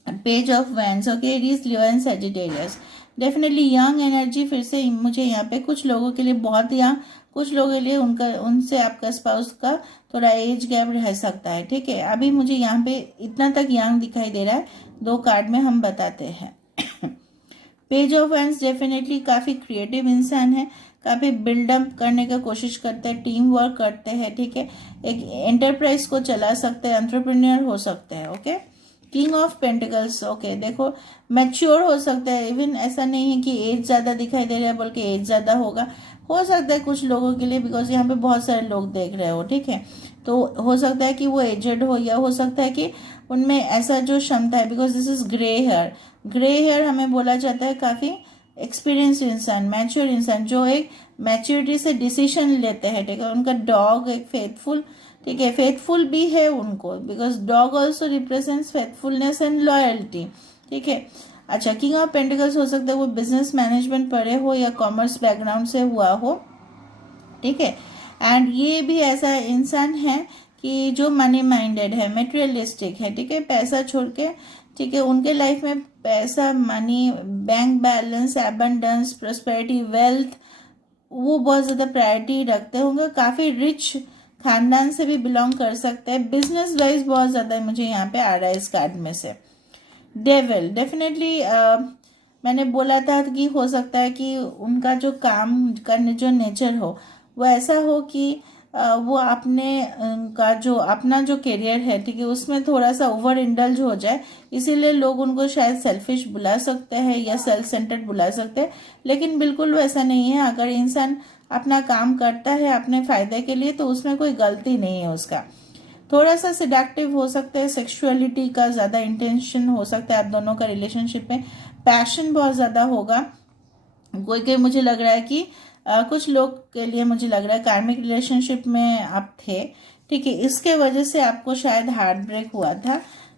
Page of vents, okay, Aries, Leo and Sagittarius, definitely young energy. फिर से मुझे यहाँ पे कुछ लोगों के लिए बहुत यंग, कुछ लोगों के लिए उनका, उनसे आपका स्पाउस का थोड़ा एज गैप रह सकता है, ठीक है। अभी मुझे यहाँ पे इतना तक यंग दिखाई दे रहा है, 2 कार्ड में हम बताते हैं। पेज ऑफ वैंस डेफिनेटली काफ़ी क्रिएटिव इंसान है, काफ़ी बिल्डअप करने का कोशिश करते हैं, टीम वर्क करते हैं, ठीक है। एक एंटरप्राइज को चला सकते हैं, एंटरप्रेन्योर हो सकते हैं, okay. King of pentacles, okay देखो मैच्योर हो सकता है, इवन ऐसा नहीं है कि एज ज़्यादा दिखाई दे रहा है बोल के एज ज़्यादा होगा, हो सकता है कुछ लोगों के लिए, बिकॉज यहाँ पे बहुत सारे लोग देख रहे हो, ठीक है। तो हो सकता है कि वो एजेड हो, या हो सकता है कि उनमें ऐसा जो क्षमता है, because this is grey hair, grey hair हमें बोला जाता है काफ़ी एक्सपीरियंस इंसान, मैच्योर इंसान, जो एक मैच्योरिटी से डिसीजन लेते हैं, ठीक है। उनका डॉग एक फेथफुल, ठीक है, फेथफुल भी है उनको, because dog also represents faithfulness and loyalty, ठीक है। अच्छा, किंग ऑफ पेंटिकल्स हो सकता है वो बिजनेस मैनेजमेंट पढ़े हो या कॉमर्स बैकग्राउंड से हुआ हो, ठीक है। एंड ये भी ऐसा इंसान है कि जो मनी माइंडेड है, मेटेरियलिस्टिक है, ठीक है, पैसा छोड़ के, ठीक है, उनके लाइफ में पैसा, money, bank balance, abundance, prosperity, wealth, वो बहुत ज़्यादा प्रायोरिटी रखते होंगे, काफ़ी रिच खानदान से भी बिलोंग कर सकते हैं, बिजनेस वाइज बहुत ज़्यादा मुझे यहाँ पे आ रहा है इस कार्ड में से। डेविल डेफिनेटली मैंने बोला था कि हो सकता है कि उनका जो काम करने जो नेचर हो वो ऐसा हो कि वो अपने का जो अपना जो करियर है, ठीक है, उसमें थोड़ा सा ओवर इंडल्ज हो जाए, इसीलिए लोग उनको शायद सेल्फिश बुला सकते हैं या सेल्फ सेंटर्ड बुला सकते हैं, लेकिन बिल्कुल वैसा नहीं है। अगर इंसान अपना काम करता है अपने फ़ायदे के लिए तो उसमें कोई गलती नहीं है उसका। थोड़ा सा सिडक्टिव हो सकता है, सेक्सुअलिटी का ज़्यादा इंटेंशन हो सकता है आप दोनों का रिलेशनशिप में, पैशन बहुत ज़्यादा होगा, कोई कोई मुझे लग रहा है कि कुछ लोग के लिए मुझे लग रहा है कार्मिक रिलेशनशिप में आप थे, ठीक है, इसके वजह से आपको शायद हार्ट ब्रेक हुआ था,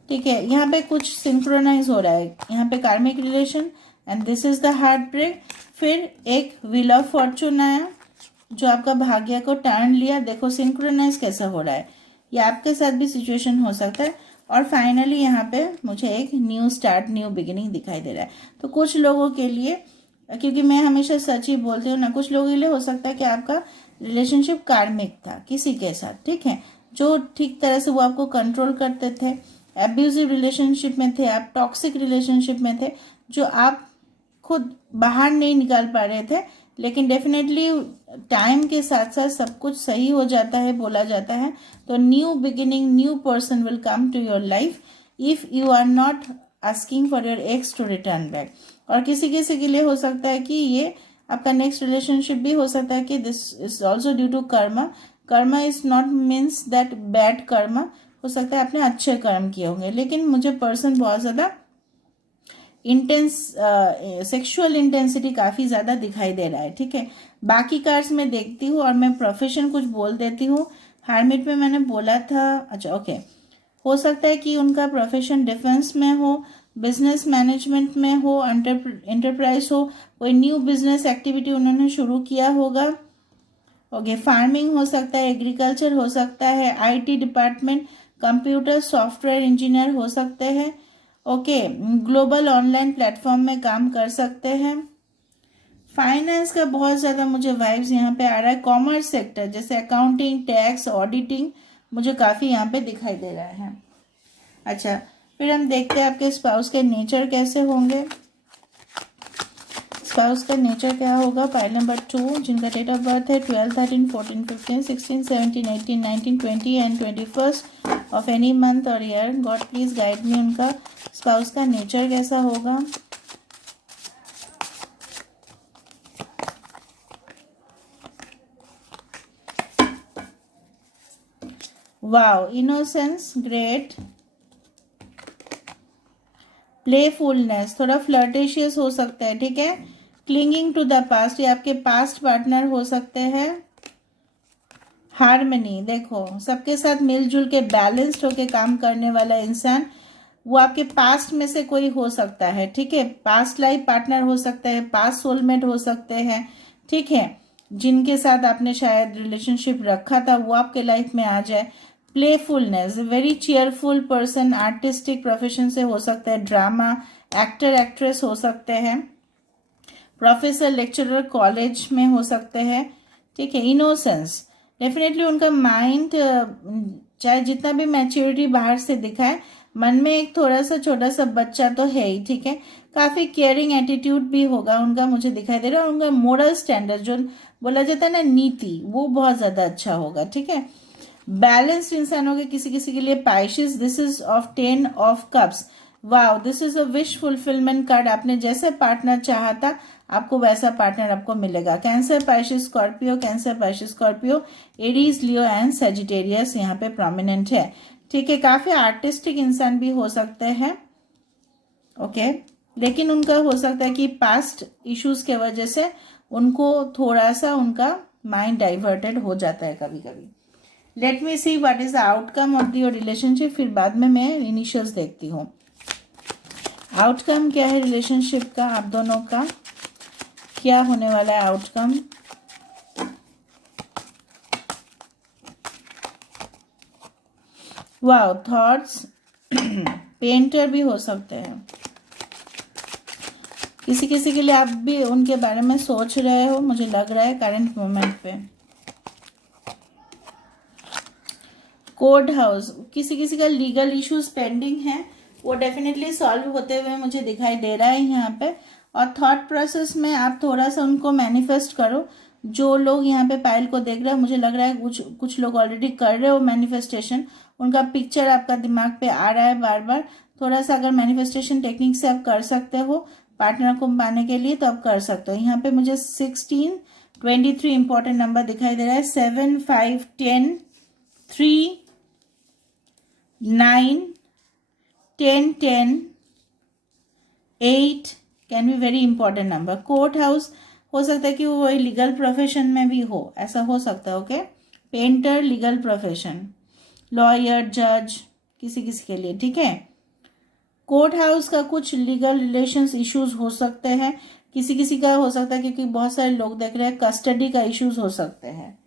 ठीक है। यहाँ पे कुछ सिंक्रोनाइज हो रहा है, यहाँ पे karmic relation and this is the heart break, फिर एक व्हील ऑफ फॉर्चून आया जो आपका भाग्य को टर्न लिया, देखो सिंक्रोनाइज कैसा हो रहा है, ये आपके साथ भी सिचुएशन हो सकता है। और फाइनली यहाँ पे मुझे एक न्यू स्टार्ट, न्यू बिगिनिंग दिखाई दे रहा है। तो कुछ लोगों के लिए, क्योंकि मैं हमेशा सच ही बोलती हूँ ना, कुछ लोगों के लिए हो सकता है कि आपका रिलेशनशिप कार्मिक था किसी के साथ, ठीक है, जो ठीक तरह से वो आपको कंट्रोल करते थे, एब्यूजिव रिलेशनशिप में थे आप, टॉक्सिक रिलेशनशिप में थे, जो आप खुद बाहर नहीं निकाल पा रहे थे, लेकिन डेफिनेटली टाइम के साथ साथ सब कुछ सही हो जाता है बोला जाता है। तो new beginning, new person will come to your life if you are not asking for your ex to return back. और किसी किसी के लिए हो सकता है कि ये आपका नेक्स्ट रिलेशनशिप भी हो सकता है कि this is also due to karma, karma is not means that bad karma, हो सकता है आपने अच्छे कर्म किए होंगे, लेकिन मुझे पर्सन बहुत ज़्यादा इंटेंस, सेक्सुअल इंटेंसिटी काफ़ी ज़्यादा दिखाई दे रहा है, ठीक है। बाकी कार्ड्स में देखती हूँ और मैं प्रोफेशन कुछ बोल देती हूँ। हार्मिट में मैंने बोला था, अच्छा ओके, हो सकता है कि उनका प्रोफेशन डिफेंस में हो, बिजनेस मैनेजमेंट में हो, एंटरप्राइज हो, कोई न्यू बिजनेस एक्टिविटी उन्होंने शुरू किया होगा, ओके, फार्मिंग हो सकता है, एग्रीकल्चर हो सकता है, IT department, computer software engineer हो सकते हैं, ओके, ग्लोबल ऑनलाइन प्लेटफॉर्म में काम कर सकते हैं। फाइनेंस का बहुत ज़्यादा मुझे वाइब्स यहाँ पे आ रहा है, कॉमर्स सेक्टर जैसे अकाउंटिंग, टैक्स, ऑडिटिंग मुझे काफ़ी यहाँ पे दिखाई दे रहा है। अच्छा, फिर हम देखते हैं आपके स्पाउस के नेचर कैसे होंगे। स्पाउस का नेचर क्या होगा, पाइल नंबर 2, जिनका डेट ऑफ बर्थ है 12, 13, 14, 15, 16, 17, 18, 19, 20 एंड 21 ऑफ एनी मंथ और year. God please guide me, उनका स्पाउस का नेचर कैसा होगा। वाओ, इनोसेंस, ग्रेट, प्लेफुलनेस, थोड़ा फ्लर्टेशियस हो सकता है, ठीक है, क्लिंगिंग टू द पास्ट, ये आपके पास्ट पार्टनर हो सकते हैं। हार्मनी, देखो सबके साथ मिलजुल के बैलेंस्ड होके काम करने वाला इंसान, वो आपके पास्ट में से कोई हो सकता है, ठीक है, पास्ट लाइफ पार्टनर हो सकता है, पास्ट सोलमेट हो सकते हैं, ठीक है, जिनके साथ आपने शायद रिलेशनशिप रखा था वो आपके लाइफ में आ जाए। Playfulness, very cheerful person, artistic profession से हो सकता है, ड्रामा, एक्टर एक्ट्रेस हो सकते हैं, प्रोफेसर लेक्चरर कॉलेज में हो सकते हैं, ठीक है। इनोसेंस, डेफिनेटली उनका माइंड चाहे जितना भी मैच्योरिटी बाहर से दिखाए, मन में एक थोड़ा सा छोटा सा बच्चा तो है ही, ठीक है, काफ़ी केयरिंग एटीट्यूड भी होगा उनका मुझे दिखाई दे रहा है, और उनका मोरल स्टैंडर्ड जो बोला जाता है ना नीति, वो बहुत ज़्यादा अच्छा होगा, ठीक है। बैलेंस्ड इंसान होगे किसी किसी के लिए। Pisces, this is of 10 of cups. Wow, this is a wish fulfilment card. आपने जैसे पार्टनर चाहा था आपको वैसा पार्टनर आपको मिलेगा। Cancer, Pisces, Scorpio, Cancer, Pisces, Scorpio, Aries, Leo and Sagittarius यहाँ पे प्रोमिनेंट है। ठीक है, काफी आर्टिस्टिक इंसान भी हो सकते हैं। ओके, लेकिन उनका हो सकता है कि पास्ट इश्यूज के वजह से उनको थोड़ा सा उनका माइंड डाइवर्टेड हो जाता है कभी कभी। Late me see what is the outcome of your relationship. फिर बाद में मैं इनिशियल्स देखती हूँ। आउटकम क्या है रिलेशनशिप का, आप दोनों का क्या होने वाला है आउटकम। वाओ, थॉट्स, पेंटर भी हो सकते हैं। किसी किसी के लिए आप भी उनके बारे में सोच रहे हो, मुझे लग रहा है करंट मोमेंट पे। कोर्ट हाउस, किसी किसी का लीगल इश्यूज पेंडिंग है, वो डेफिनेटली सॉल्व होते हुए मुझे दिखाई दे रहा है यहाँ पे। और थॉट प्रोसेस में आप थोड़ा सा उनको मैनिफेस्ट करो। जो लोग यहाँ पे पायल को देख रहे हैं, मुझे लग रहा है कुछ लोग ऑलरेडी कर रहे हो मैनिफेस्टेशन। उनका पिक्चर आपका दिमाग पे आ रहा है बार बार। थोड़ा सा अगर मैनिफेस्टेशन टेक्निक से आप कर सकते हो पार्टनर को पाने के लिए तो आप कर सकते हो। यहाँ पे मुझे 16, 23 इंपॉर्टेंट नंबर दिखाई दे रहा है। 7, 5, 10, 3, 9, 10, 10, 8 can be very important number. Court house हो सकता है कि वो लीगल प्रोफेशन में भी हो, ऐसा हो सकता है। Okay, painter legal profession, lawyer, जज, किसी किसी के लिए। ठीक है, कोर्ट हाउस का कुछ लीगल रिलेशंस इश्यूज हो सकते हैं। किसी किसी का हो सकता है क्योंकि बहुत सारे लोग देख रहे हैं कस्टडी का इश्यूज हो सकते हैं,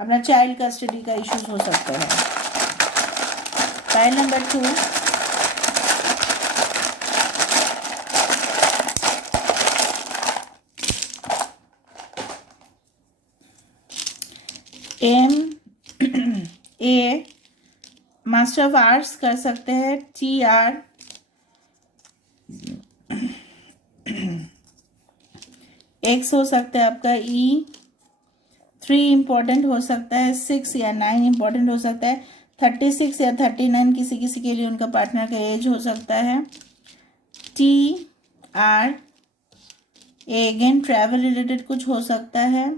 अपना चाइल्ड कस्टडी का इश्यूज हो सकते हैं। File number 2, MA master of arts कर सकते हैं। TR, X हो सकता है आपका। E3 इंपॉर्टेंट हो सकता है। 6 या 9 इंपॉर्टेंट हो सकता है। 36 या 39 किसी किसी के लिए उनका पार्टनर का एज हो सकता है। TR, अगेन ट्रैवल रिलेटेड कुछ हो सकता है।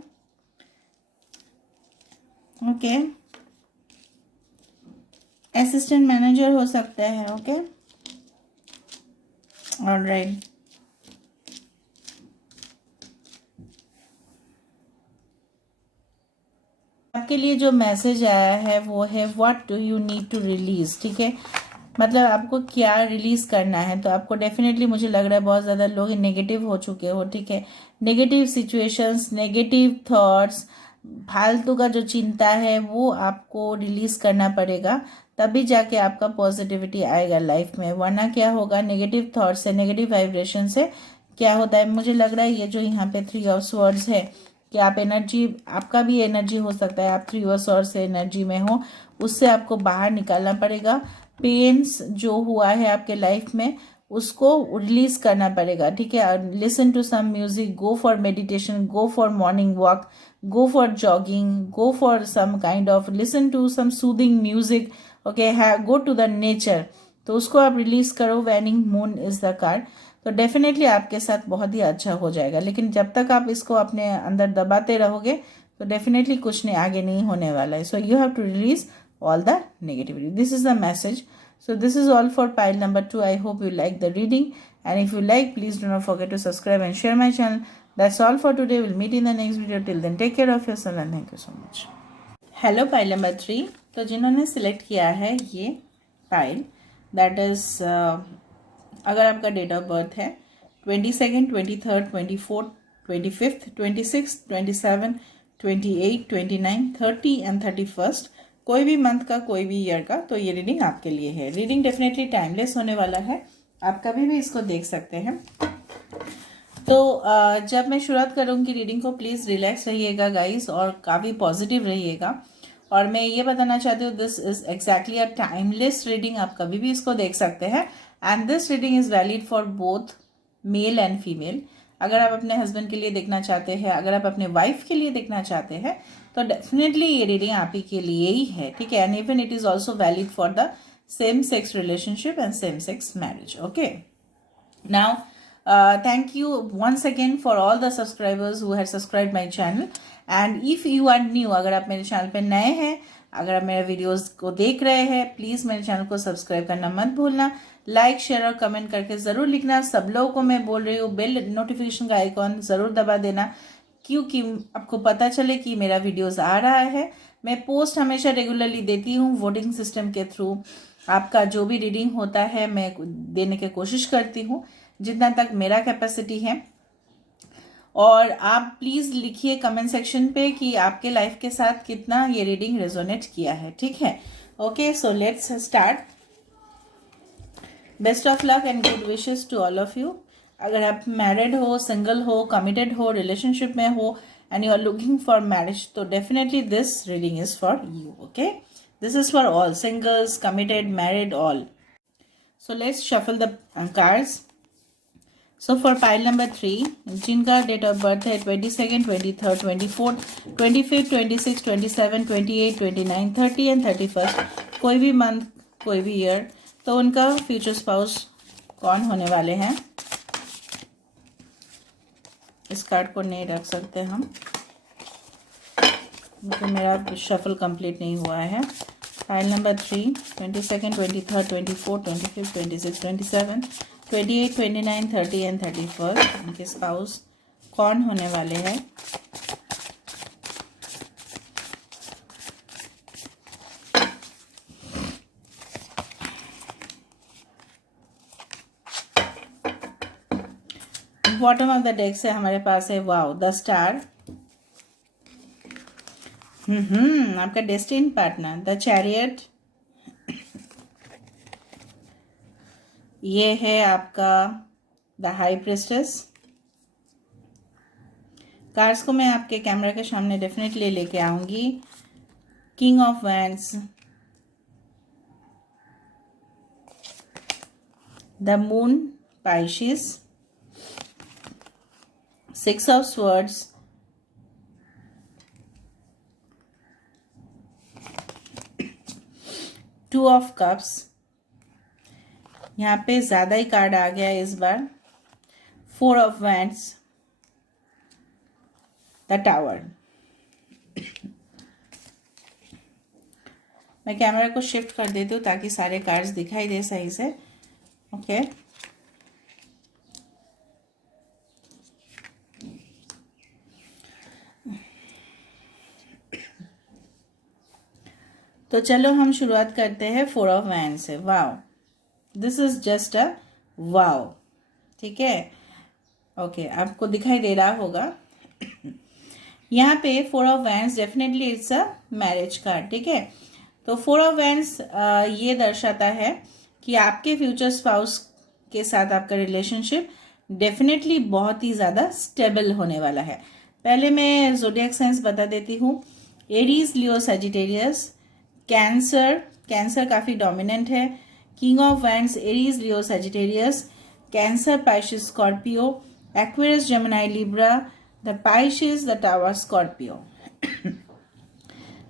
ओके, असिस्टेंट मैनेजर हो सकता है। Okay, alright. आपके लिए जो मैसेज आया है वो है what do you need to release. ठीक है, मतलब आपको क्या रिलीज करना है। तो आपको डेफिनेटली मुझे लग रहा है बहुत ज़्यादा लोग नेगेटिव हो चुके हो। ठीक है, नेगेटिव सिचुएशंस, नेगेटिव थॉट्स, फालतू का जो चिंता है वो आपको रिलीज करना पड़ेगा, तभी जाके आपका पॉजिटिविटी आएगा लाइफ में। वरना क्या होगा, नेगेटिव थॉट से, नेगेटिव वाइब्रेशन से क्या होता है, मुझे लग रहा है ये जो यहाँ पे 3 ऑफ स्वॉर्ड्स है कि आप एनर्जी, आपका भी एनर्जी हो सकता है आप 3 ऑफ स्वॉर्ड्स से एनर्जी में हो, उससे आपको बाहर निकालना पड़ेगा। पेन्स जो हुआ है आपके लाइफ में उसको रिलीज करना पड़ेगा। ठीक है, listen to some music, go for meditation, go for morning walk, go for jogging, go for some kind of listen to some soothing music, okay, go to the nature। तो उसको आप release करो। Waning moon is the card. तो definitely आपके साथ बहुत ही अच्छा हो जाएगा, लेकिन जब तक आप इसको अपने अंदर दबाते रहोगे तो डेफिनेटली कुछ नहीं आगे नहीं होने वाला है। So you have to release all the negativity. This is the message. So this is all for pile number 2. I hope you like the reading, and if you like, please do not forget to subscribe and share my channel. That's all for today. We'll meet in the next video. Till then, take care of yourself and thank you so much. Hello pile number 3. तो जिन्होंने select किया है ये pile, that is अगर आपका date of birth है 22nd, 23rd, 24th, 25th, 26th, 27, 28, 29, 30 and 31st, कोई भी मंथ का, कोई भी ईयर का, तो ये रीडिंग आपके लिए है। रीडिंग डेफिनेटली टाइमलेस होने वाला है, आप कभी भी इसको देख सकते हैं। तो जब मैं शुरुआत करूँगी रीडिंग को, प्लीज़ रिलैक्स रहिएगा गाइस और काफ़ी पॉजिटिव रहिएगा। और मैं ये बताना चाहती हूँ, this is exactly a timeless reading, आप कभी भी इसको देख सकते हैं। And this reading is valid for both male and female. अगर आप अपने हस्बैंड के लिए देखना चाहते हैं, अगर आप अपने वाइफ के लिए देखना चाहते हैं, तो डेफिनेटली ये रीडिंग आप ही के लिए ही है, ठीक है। And even it is also valid for the same sex relationship and same sex marriage, okay. Now, thank you once again for all the subscribers who had subscribed my channel. And if you are new, अगर आप मेरे channel पे नए हैं, अगर आप मेरे videos को देख रहे हैं, प्लीज़ मेरे चैनल को सब्सक्राइब करना मत भूलना। लाइक, शेयर और कमेंट करके ज़रूर लिखना। सब लोगों को मैं बोल रही हूँ, बेल नोटिफिकेशन का आइकॉन ज़रूर दबा देना, क्योंकि आपको पता चले कि मेरा वीडियोस आ रहा है। मैं पोस्ट हमेशा रेगुलरली देती हूँ वोटिंग सिस्टम के थ्रू। आपका जो भी रीडिंग होता है मैं देने की कोशिश करती हूँ जितना तक मेरा कैपेसिटी है। और आप प्लीज़ लिखिए कमेंट सेक्शन पे कि आपके लाइफ के साथ कितना ये रीडिंग रेजोनेट किया है, ठीक है। Okay, so let's start. Best of luck and good wishes to all of you. अगर आप मैरिड हो, सिंगल हो, कमिटेड हो, रिलेशनशिप में हो and you are looking for marriage, तो definitely this reading is for you, okay. This is for all, singles, committed, married, all. So let's shuffle the cards. So for pile number 3, जिनका date of birth है 22nd, 23rd, 24th, 25th, 26th, 27th, 28th, 29th, 30 and 31st, कोई भी month, कोई भी year, तो उनका future spouse कौन होने वाले हैं। इस कार्ड को नहीं रख सकते हम, तो मेरा शफल कंप्लीट नहीं हुआ है। File number 3, 22nd, 23rd, 24th, 25th, 26th, 27th, 28, 29, 30 and 31st, उनके स्पाउस कौन होने वाले हैं। बॉटम ऑफ द डेक से हमारे पास है वाओ द स्टार, आपका डेस्टिन पार्टनर द चैरियट, ये है आपका द हाई प्रिस्टेस। कार्ड्स को मैं आपके कैमरा के सामने डेफिनेटली लेके आऊंगी। King of wands, the moon Pisces, six of swords, two of cups, यहाँ पे ज़्यादा ही कार्ड आ गया है इस बार, four of wands, the tower. मैं कैमरा को शिफ्ट कर देती हूँ ताकि सारे कार्ड्स दिखाई दे सही से, ओके। तो चलो हम शुरुआत करते हैं फोर ऑफ वैंड्स से। Wow, this is just a wow, ठीक है, ओके। आपको दिखाई दे रहा होगा यहाँ पे four of wands, definitely it's a marriage card, ठीक है। तो फोर ऑफ वैंड्स ये दर्शाता है कि आपके फ्यूचर स्पाउस के साथ आपका रिलेशनशिप डेफिनेटली बहुत ही ज़्यादा स्टेबल होने वाला है। पहले मैं ज़ोडिएक साइंस बता देती हूँ। Aries, Leo, Sagittarius, Cancer, Cancer काफ़ी डोमिनेंट है। King of wands, Aries, Leo, Sagittarius, Cancer, Pisces, Scorpio, Aquarius, Gemini, Libra, the Pisces, the tower, Scorpio.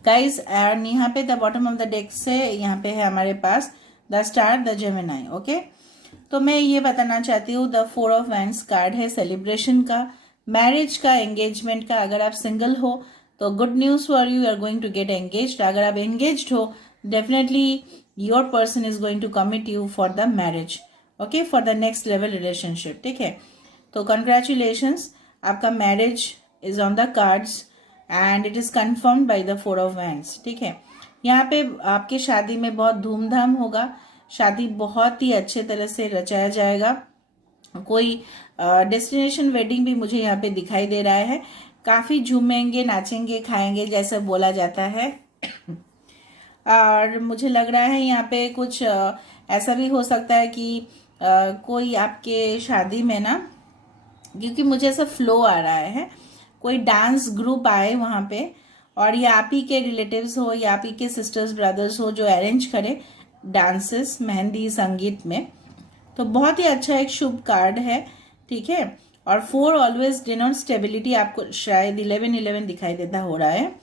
Guys, and यहाँ पे the bottom of the deck से यहाँ पे है हमारे पास the star, the Gemini, okay. तो मैं ये बताना चाहती हूँ, the four of wands card है सेलिब्रेशन का, मैरिज का, एंगेजमेंट का। अगर आप सिंगल हो तो good news for you, are going to get engaged. अगर आप एंगेज्ड हो, definitely your person is going to commit you for the marriage, okay, for the next level relationship, ठीक है। तो कंग्रेचुलेशंस, आपका marriage is on the cards and it is confirmed by the four of wands, ठीक है। यहाँ पे आपकी शादी में बहुत धूमधाम होगा, शादी बहुत ही अच्छे तरह से रचाया जाएगा। कोई डेस्टिनेशन वेडिंग भी मुझे यहाँ पे दिखाई दे रहा है। काफ़ी झूमेंगे, नाचेंगे, खाएंगे जैसे बोला जाता है। और मुझे लग रहा है यहाँ पे कुछ ऐसा भी हो सकता है कि कोई आपके शादी में ना, क्योंकि मुझे ऐसा फ्लो आ रहा है, कोई डांस ग्रुप आए वहाँ पे और ये आप ही के रिलेटिव्स हो या आप ही के सिस्टर्स ब्रदर्स हो जो अरेंज करे डांसेस, मेहंदी, संगीत में। तो बहुत ही अच्छा एक शुभ कार्ड है, ठीक है। और 4 ऑलवेज डिनोट स्टेबिलिटी, आपको शायद 11 दिखाई देता हो रहा है,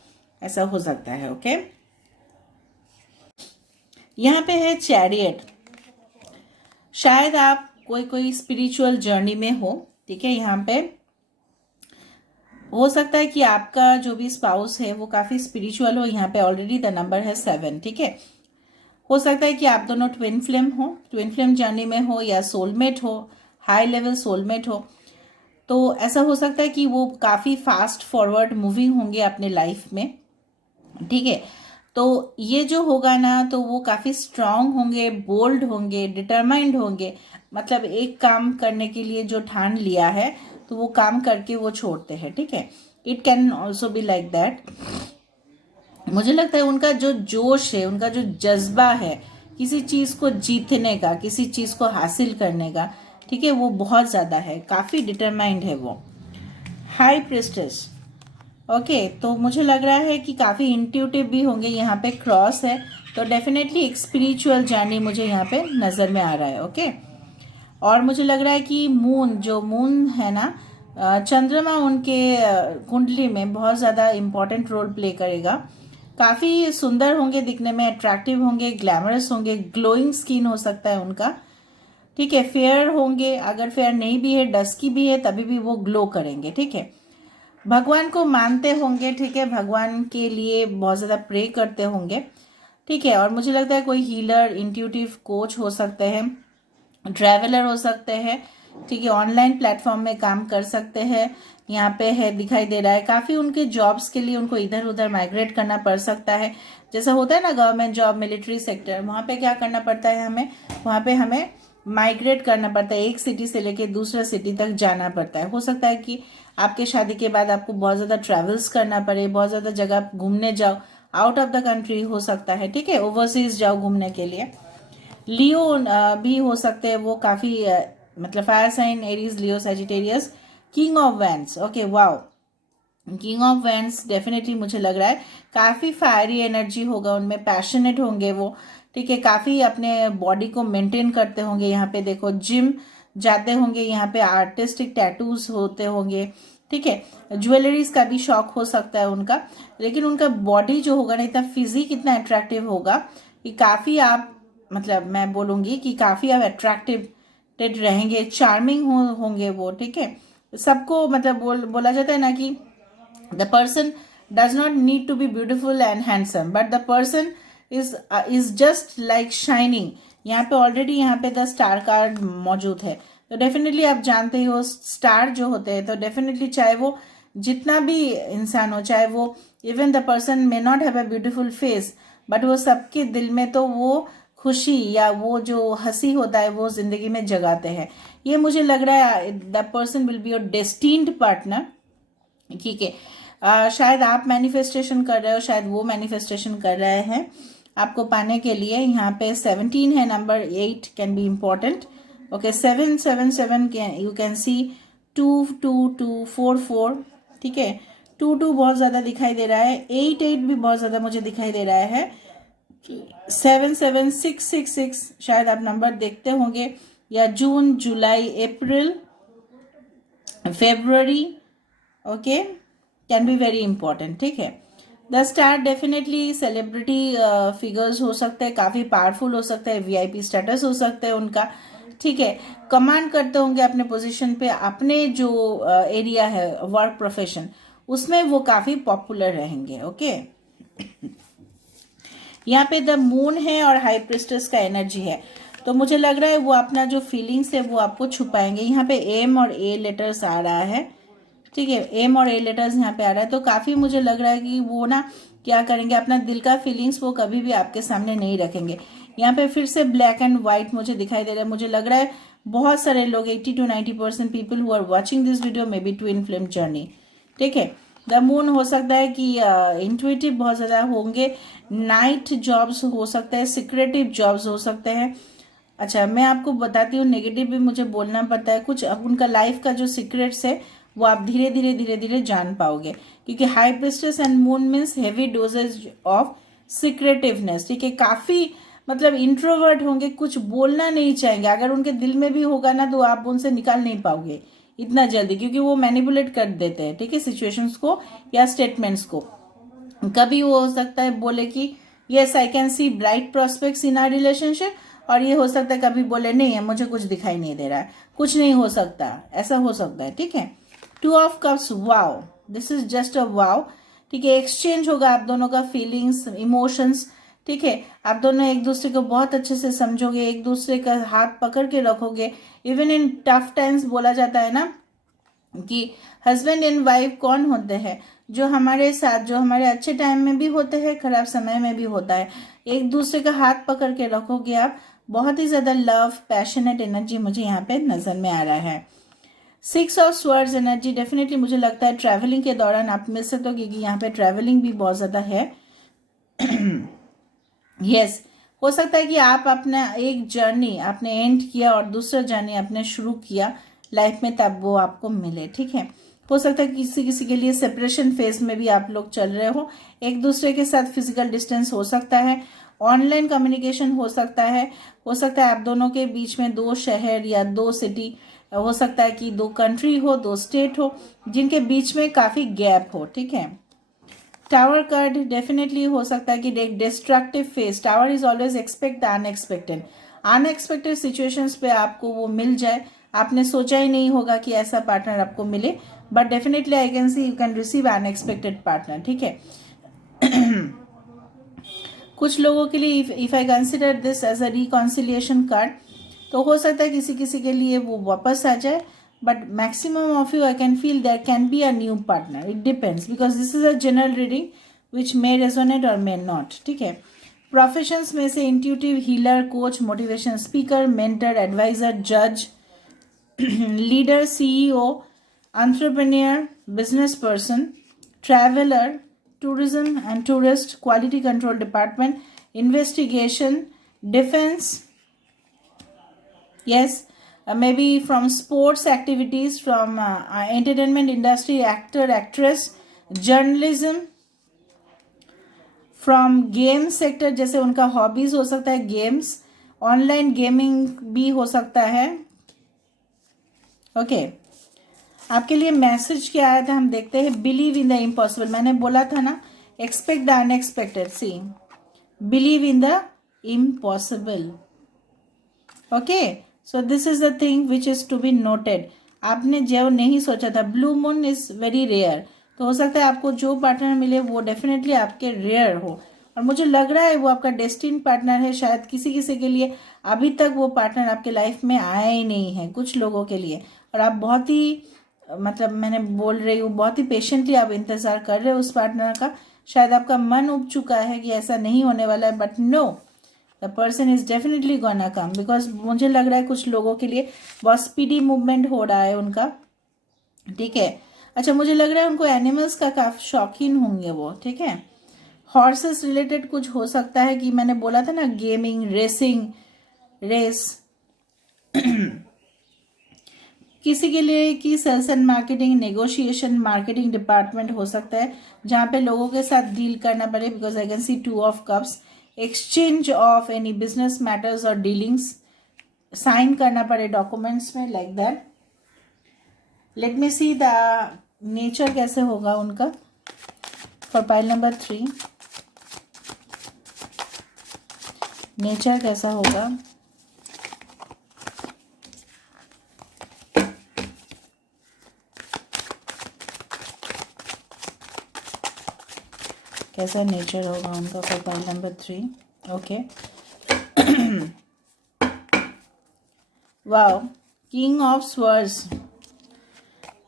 ऐसा हो सकता है। ओके, यहाँ पे है चैरियट। शायद आप कोई स्पिरिचुअल जर्नी में हो, ठीक है। यहाँ पे हो सकता है कि आपका जो भी स्पाउस है वो काफ़ी स्पिरिचुअल हो। यहाँ पे ऑलरेडी द नंबर है 7, ठीक है। हो सकता है कि आप दोनों ट्विन फ्लेम हो, ट्विन फ्लेम जर्नी में हो, या सोलमेट हो, हाई लेवल सोलमेट हो। तो ऐसा हो सकता है कि वो काफ़ी फास्ट फॉरवर्ड मूविंग होंगे अपने लाइफ में, ठीक है। तो ये जो होगा ना, तो वो काफ़ी स्ट्रांग होंगे, बोल्ड होंगे, डिटरमाइंड होंगे। मतलब एक काम करने के लिए जो ठान लिया है तो वो काम करके वो छोड़ते हैं, ठीक है। It can also be like that. मुझे लगता है उनका जो जोश है, उनका जो जज्बा है किसी चीज़ को जीतने का, किसी चीज़ को हासिल करने का, ठीक है, वो बहुत ज़्यादा है, काफ़ी डिटरमाइंड है वो। High priestess, okay. तो मुझे लग रहा है कि काफ़ी इंट्यूटिव भी होंगे। यहाँ पे क्रॉस है, तो डेफिनेटली एक स्पिरिचुअल जर्नी मुझे यहाँ पे नज़र में आ रहा है। ओके, और मुझे लग रहा है कि मून है ना, चंद्रमा उनके कुंडली में बहुत ज़्यादा इम्पॉर्टेंट रोल प्ले करेगा। काफ़ी सुंदर होंगे दिखने में, अट्रैक्टिव होंगे, ग्लैमरस होंगे, ग्लोइंग स्किन हो सकता है उनका, ठीक है। फेयर होंगे, अगर फेयर नहीं भी है, डस्की भी है, तभी भी वो ग्लो करेंगे, ठीक है। भगवान को मानते होंगे, ठीक है, भगवान के लिए बहुत ज़्यादा प्रे करते होंगे, ठीक है। और मुझे लगता है कोई हीलर, इंट्यूटिव कोच हो सकते हैं, ट्रैवलर हो सकते हैं, ठीक है। ऑनलाइन प्लेटफॉर्म में काम कर सकते हैं, यहाँ पे है दिखाई दे रहा है। काफ़ी उनके जॉब्स के लिए उनको इधर उधर माइग्रेट करना पड़ सकता है। जैसा होता है ना गवर्नमेंट जॉब, मिलिट्री सेक्टर, वहाँ पे क्या करना पड़ता है हमें, वहाँ पे हमें माइग्रेट करना पड़ता है, एक सिटी से लेके दूसरा सिटी तक जाना पड़ता है। हो सकता है कि आपके शादी के बाद आपको बहुत ज़्यादा ट्रैवल्स करना पड़े, बहुत ज़्यादा जगह घूमने जाओ, आउट ऑफ द कंट्री हो सकता है, ठीक है, ओवरसीज जाओ घूमने के लिए। लियो भी हो सकते हैं, वो काफ़ी मतलब fire sign, Aries, Leo, Sagittarius. King of wands, okay, wow, king of wands definitely मुझे लग रहा है काफ़ी फायरी एनर्जी होगा उनमें, पैशनेट होंगे वो, ठीक है। काफ़ी अपने बॉडी को मेंटेन करते होंगे। यहाँ पे देखो जिम जाते होंगे, यहाँ पे आर्टिस्टिक टैटूज होते होंगे, ठीक है। ज्वेलरीज का भी शौक हो सकता है उनका, लेकिन उनका बॉडी जो होगा ना, इतना फिजिक इतना अट्रैक्टिव होगा कि काफ़ी आप, मतलब मैं बोलूँगी कि काफ़ी आप अट्रैक्टिव रहेंगे, चार्मिंग होंगे वो, ठीक है। सबको मतलब बोला जाता है ना कि the person does not need to be beautiful and handsome, but the person is just like shining। यहाँ पे ऑलरेडी यहाँ पे द स्टार कार्ड मौजूद है, तो डेफिनेटली आप जानते ही हो स्टार जो होते हैं, तो डेफिनेटली चाहे वो जितना भी इंसान हो, चाहे वो even the person may not have a beautiful face, but वो सबके दिल में तो वो खुशी या वो जो हंसी होता है वो जिंदगी में जगाते हैं। ये मुझे लग रहा है the person will be your destined partner, ठीक है। शायद आप मैनिफेस्टेशन कर रहे हो, शायद वो मैनिफेस्टेशन कर रहे हैं आपको पाने के लिए। यहाँ पे 17 है number, 8 can be important. Okay, 777 you can सी, 22244, ठीक है। 22 बहुत ज़्यादा दिखाई दे रहा है, 88 भी बहुत ज़्यादा मुझे दिखाई दे रहा है, 77666 शायद आप नंबर देखते होंगे, या June, July, April, February, okay, can be very important, ठीक है। The star definitely celebrity figures हो सकते हैं, काफ़ी पावरफुल हो सकते हैं, वीआईपी स्टेटस हो सकता है उनका, ठीक है। कमांड करते होंगे अपने पोजीशन पे, अपने जो एरिया है वर्क प्रोफेशन उसमें वो काफ़ी पॉपुलर रहेंगे। ओके, यहाँ पे द मून है और हाई प्रिस्टेस का एनर्जी है, तो मुझे लग रहा है वो अपना जो फीलिंग्स है वो आपको छुपाएंगे। यहाँ पे एम और ए लेटर्स आ रहा है, ठीक है, एम और ए लेटर्स यहाँ पे आ रहा है, तो काफ़ी मुझे लग रहा है कि वो ना क्या करेंगे, अपना दिल का फीलिंग्स वो कभी भी आपके सामने नहीं रखेंगे। यहाँ पे फिर से ब्लैक एंड व्हाइट मुझे दिखाई दे रहा है। मुझे लग रहा है बहुत सारे लोग, 80 to 90% people who are watching this video may be twin flame journey, ठीक है। द मून हो सकता है कि इंट्यूटिव बहुत ज़्यादा होंगे, नाइट जॉब्स हो सकते हैं, सिक्रेटिव जॉब्स हो सकते हैं। अच्छा, मैं आपको बताती हूँ, नेगेटिव भी मुझे बोलना पड़ता है कुछ। अब उनका लाइफ का जो सीक्रेट्स है वो आप धीरे धीरे धीरे धीरे जान पाओगे, क्योंकि high priestess and moon means heavy doses of secretiveness, ठीक है। काफ़ी मतलब इंट्रोवर्ट होंगे, कुछ बोलना नहीं चाहेंगे, अगर उनके दिल में भी होगा ना तो आप उनसे निकाल नहीं पाओगे इतना जल्दी, क्योंकि वो मैनिपुलेट कर देते हैं, ठीक है, सिचुएशंस को या स्टेटमेंट्स को। कभी वो हो सकता है बोले कि yes I can C bright prospects in our relationship, और ये हो सकता है कभी बोले नहीं है, मुझे कुछ दिखाई नहीं दे रहा है, कुछ नहीं हो सकता, ऐसा हो सकता है। ठीक है, to of cups, wow, this is just a wow. ठीक है, एक्सचेंज होगा आप दोनों का फीलिंग्स, इमोशंस। ठीक है, आप दोनों एक दूसरे को बहुत अच्छे से समझोगे, एक दूसरे का हाथ पकड़ के रखोगे। इवन इन टफ टाइम्स बोला जाता है ना कि हस्बैंड एंड वाइफ कौन होते हैं, जो हमारे साथ, जो हमारे अच्छे टाइम में भी होते हैं, खराब समय में भी होता है। एक दूसरे का हाथ पकड़ के रखोगे आप, बहुत ही ज़्यादा लव, पैशनेट एनर्जी मुझे यहाँ पे नज़र में आ रहा है। 6 ऑफ स्वर्ड्स एनर्जी, डेफिनेटली मुझे लगता है ट्रैवलिंग के दौरान आप मिल सकते हो, क्योंकि यहाँ पे ट्रैवलिंग भी बहुत ज़्यादा है। यस, हो सकता है कि आप अपना एक जर्नी आपने एंड किया और दूसरा जर्नी आपने शुरू किया लाइफ में, तब वो आपको मिले। ठीक है, हो सकता है किसी किसी के लिए सेपरेशन फेज में भी आप लोग चल रहे हो, एक दूसरे के साथ फिजिकल डिस्टेंस हो सकता है, ऑनलाइन कम्युनिकेशन हो सकता है आप दोनों के बीच में 2 शहर या 2 सिटी, हो सकता है कि 2 कंट्री हो, 2 स्टेट हो, जिनके बीच में काफ़ी गैप हो। ठीक है, टावर कार्ड डेफिनेटली हो सकता है कि एक destructive face, tower is always expect the unexpected, unexpected situations पे आपको वो मिल जाए, आपने सोचा ही नहीं होगा कि ऐसा पार्टनर आपको मिले, but definitely I can see you can receive unexpected partner. ठीक है, कुछ लोगों के लिए if I consider this as a reconciliation card, तो हो सकता है किसी किसी के लिए वो वापस आ जाए, but maximum of you I can feel there can be a new partner, it depends, because this is a general reading which may resonate और मे नॉट। ठीक है, प्रोफेशंस में से intuitive, healer, coach, motivation speaker, mentor, adviser, जज, leader, CEO, entrepreneur, business person, traveler, tourism and tourist, quality control department, investigation, defense, yes, maybe from sports activities, from entertainment industry, actor, actress, journalism, from game sector, जैसे उनका hobbies हो सकता है games, online gaming भी हो सकता है। Okay, आपके लिए मैसेज क्या आया था हम देखते हैं। बिलीव इन द इम्पॉसिबल, मैंने बोला था ना, expect the unexpected, see believe in the impossible. Okay, so this is the thing which is to be noted. आपने जो नहीं सोचा था, blue moon is very rare, तो हो सकता है आपको जो पार्टनर मिले वो डेफिनेटली आपके रेयर हो, और मुझे लग रहा है वो आपका डेस्टिन पार्टनर है। शायद किसी किसी के लिए अभी तक वो पार्टनर आपके लाइफ में आया ही नहीं है, कुछ लोगों के लिए, और आप बहुत ही, मतलब मैंने बोल रही हूँ, बहुत ही पेशेंटली आप इंतज़ार कर रहे हो उस पार्टनर का। शायद आपका मन उब चुका है कि ऐसा नहीं होने वाला है, but no, the person is definitely gonna come, because मुझे लग रहा है कुछ लोगों के लिए बहुत स्पीडी मूवमेंट हो रहा है उनका। ठीक है, अच्छा, मुझे लग रहा है उनको एनिमल्स का काफी शौकीन होंगे वो। ठीक है, हॉर्सेस रिलेटेड कुछ हो सकता है, कि मैंने बोला था ना गेमिंग, रेसिंग, रेस। किसी के लिए कि sales and marketing, negotiation, marketing department हो सकता है, जहाँ पे लोगों के साथ डील करना पड़े, because I can C 2 of cups, exchange of any business matters और डीलिंग्स, साइन करना पड़े डॉक्यूमेंट्स में, like that. Late me see the nature कैसे होगा उनका फॉर पाइल नंबर 3, नेचर कैसा होगा। कैसा नेचर होगा उनका for pile number 3। Okay, wow, king of swords,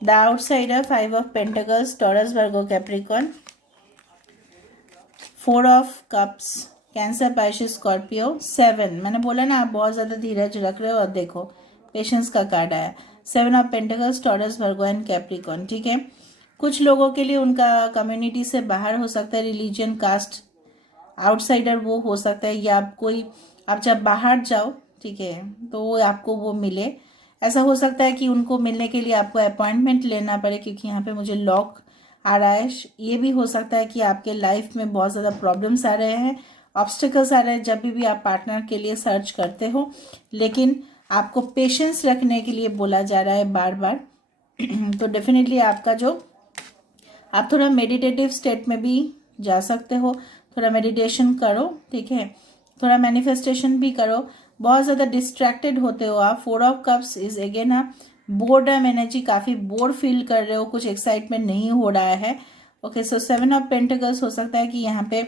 the outsider, 5 of pentacles, Taurus, Virgo, Capricorn, 4 of cups, Cancer, Pisces, Scorpio, 7, मैंने बोला ना आप बहुत ज़्यादा धीरज रख रहे हो, और देखो पेशेंस का कार्ड आया, 7 of pentacles, Taurus, Virgo and Capricorn. ठीक है, कुछ लोगों के लिए उनका कम्युनिटी से बाहर हो सकता है, रिलीजन, कास्ट, आउटसाइडर वो हो सकता है, या आप कोई, आप जब बाहर जाओ, ठीक है, तो वो आपको वो मिले। ऐसा हो सकता है कि उनको मिलने के लिए आपको अपॉइंटमेंट लेना पड़े, क्योंकि यहाँ पे मुझे लॉक आ रहा है। ये भी हो सकता है कि आपके लाइफ में बहुत ज़्यादा प्रॉब्लम्स आ रहे हैं, ऑब्स्टिकल्स आ रहे हैं जब भी आप पार्टनर के लिए सर्च करते हो, लेकिन आपको पेशेंस रखने के लिए बोला जा रहा है बार बार। तो डेफिनेटली आपका जो, आप थोड़ा मेडिटेटिव स्टेट में भी जा सकते हो, थोड़ा मेडिटेशन करो, ठीक है, थोड़ा मैनिफेस्टेशन भी करो। बहुत ज़्यादा डिस्ट्रैक्टेड होते हो आप। 4 of cups is again a boredom energy, काफ़ी बोर फील कर रहे हो, कुछ एक्साइटमेंट नहीं हो रहा है। ओके, सो 7 ऑफ पेंटिकल्स हो सकता है कि यहाँ पे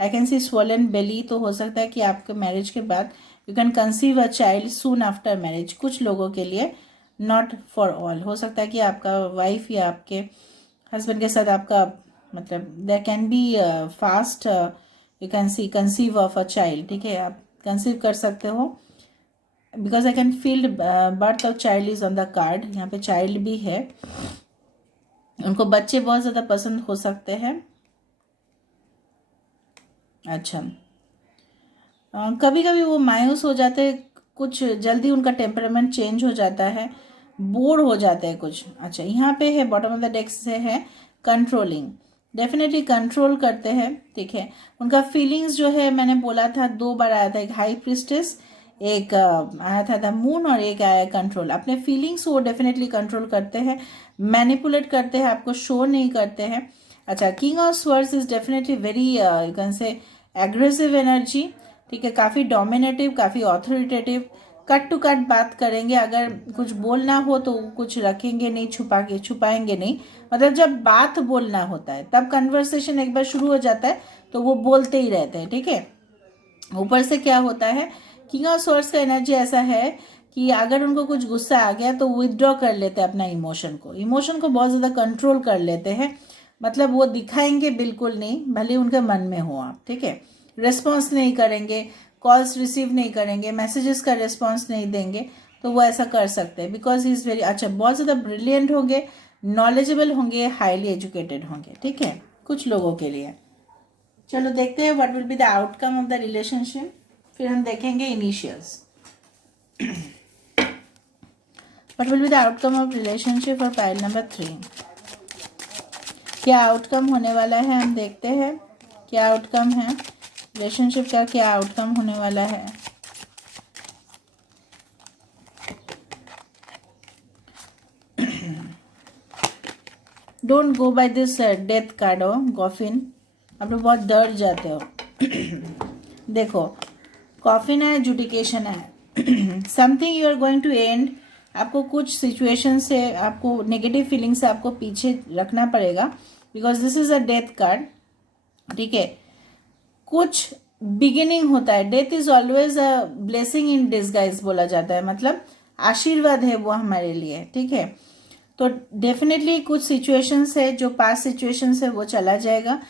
आई कैन सी स्वोलन बेली, तो हो सकता है कि आपके मैरिज के बाद you can conceive a child soon after marriage, कुछ लोगों के लिए, नॉट फॉर ऑल। हो सकता है कि आपका वाइफ या आपके हस्बैंड के साथ आपका मतलब there can be fast you can see conceive of a child, ठीक है, आप कंसीव कर सकते हो। Because I can feel birth of child is on the card, यहाँ पे चाइल्ड भी है, उनको बच्चे बहुत ज़्यादा पसंद हो सकते हैं। अच्छा, कभी कभी वो मायूस हो जाते हैं, कुछ जल्दी उनका टेम्परामेंट चेंज हो जाता है, बोर हो जाते हैं कुछ। अच्छा, यहाँ पे है बॉटम ऑफ द डेक से है कंट्रोलिंग, डेफिनेटली कंट्रोल करते हैं, ठीक है। उनका फीलिंग्स जो है, मैंने बोला था 2 बार आया था, एक हाई प्रिस्टेस, एक आया था द मून, और एक आया कंट्रोल। अपने फीलिंग्स वो डेफिनेटली कंट्रोल करते हैं, मैनिपुलेट करते हैं, आपको शो नहीं करते हैं। अच्छा, king of swords is definitely very you can say aggressive energy, ठीक है, काफ़ी डोमिनेटिव, काफ़ी ऑथोरिटेटिव, कट टू कट बात करेंगे, अगर कुछ बोलना हो तो कुछ रखेंगे नहीं, छुपाएंगे नहीं, मतलब जब बात बोलना होता है तब कन्वर्सेशन एक बार शुरू हो जाता है तो वो बोलते ही रहते हैं, ठीक है। ऊपर से क्या होता है, किंग ऑफ स्वॉर्ड्स का एनर्जी ऐसा है कि अगर उनको कुछ गुस्सा आ गया तो विदड्रॉ कर लेते हैं अपना इमोशन को बहुत ज़्यादा कंट्रोल कर लेते हैं, मतलब वो दिखाएंगे बिल्कुल नहीं, भले उनके मन में हो आप, ठीक है। रिस्पॉन्स नहीं करेंगे, कॉल्स रिसीव नहीं करेंगे, मैसेजेस का रिस्पॉन्स नहीं देंगे, तो वो ऐसा कर सकते हैं बिकॉज ही इज़ वेरी अच्छा, बहुत ज़्यादा ब्रिलियंट होंगे, नॉलेजेबल होंगे, हाईली एजुकेटेड होंगे, ठीक है, कुछ लोगों के लिए। चलो देखते हैं what will be the outcome of the relationship, फिर हम देखेंगे initials. What will be the outcome of relationship for pile number 3। क्या आउटकम होने वाला है, हम देखते हैं क्या आउटकम है रिलेशनशिप का, क्या आउटकम होने वाला है। Don't go by this death card हो कॉफिन, आप लोग बहुत डर जाते हो। देखो, कॉफिन है, एजुडिकेशन है, something you are going to end, आपको कुछ सिचुएशन से, आपको नेगेटिव फीलिंग से आपको पीछे रखना पड़ेगा, because this is a death card, ठीक है। कुछ बिगिनिंग होता है, death is always a blessing in disguise बोला जाता है, मतलब आशीर्वाद है वो हमारे लिए, ठीक है। तो डेफिनेटली कुछ सिचुएशंस है, जो पास्ट सिचुएशंस है वो चला जाएगा,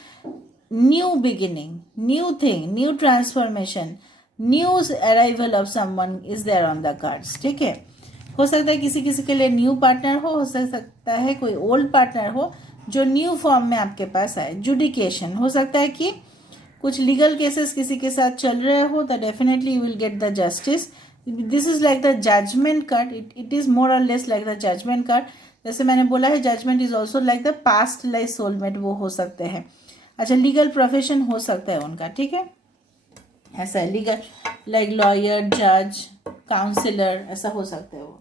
new beginning, new thing, new transformation, new arrival of someone is there on the cards, ठीक है। हो सकता है किसी किसी के लिए न्यू पार्टनर हो सकता है कोई ओल्ड पार्टनर हो जो न्यू फॉर्म में आपके पास आए। जुडिकेशन हो सकता है कि कुछ लीगल केसेस किसी के साथ चल रहे हो, तो definitely you will get the justice. This is like the judgement card, it is more और less like the judgement card. जैसे मैंने बोला है, judgement is also like the past life soulmate, वो हो सकते हैं। अच्छा, लीगल प्रोफेशन हो सकता है उनका, ठीक है, ऐसा है, लीगल लाइक लॉयर, जज, काउंसिलर, ऐसा हो सकता है वो।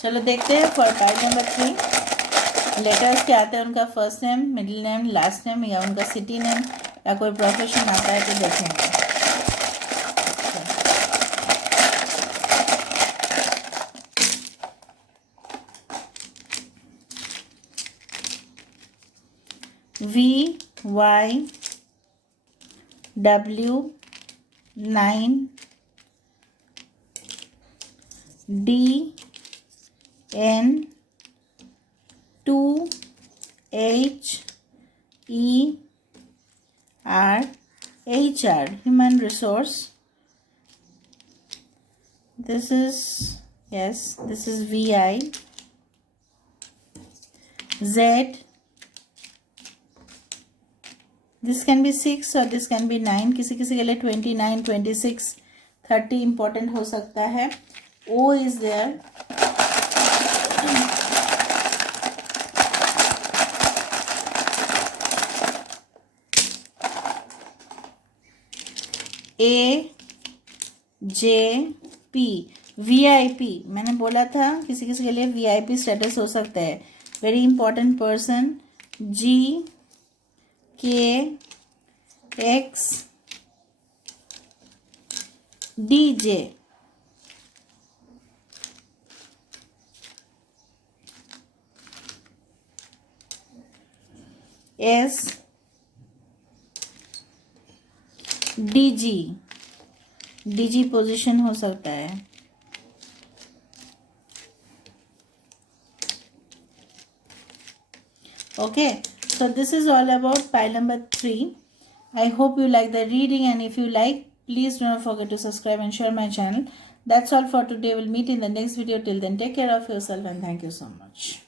चलो देखते हैं फॉर पार्ट नंबर 3 लेटर्स क्या आते हैं, उनका first name, middle name, last name, या उनका सिटी नेम, या कोई प्रोफेशन आता है तो देखेंगे। VYW 9 DN 2 HER human resource. This is, yes, this is VI. Z, this can be 6 or this can be 9, किसी किसी के लिए 29, 26, 30 important हो सकता है। O is there, AJP, VIP, मैंने बोला था किसी किसी के लिए VIP स्टेटस हो सकता है, very important person, G, K, X, DJ. S, DG. DG position हो सकता है. Okay, so this is all about pile number 3. I hope you like the reading, and if you like, please do not forget to subscribe and share my channel. That's all for today. We'll meet in the next video. Till then, take care of yourself and thank you so much.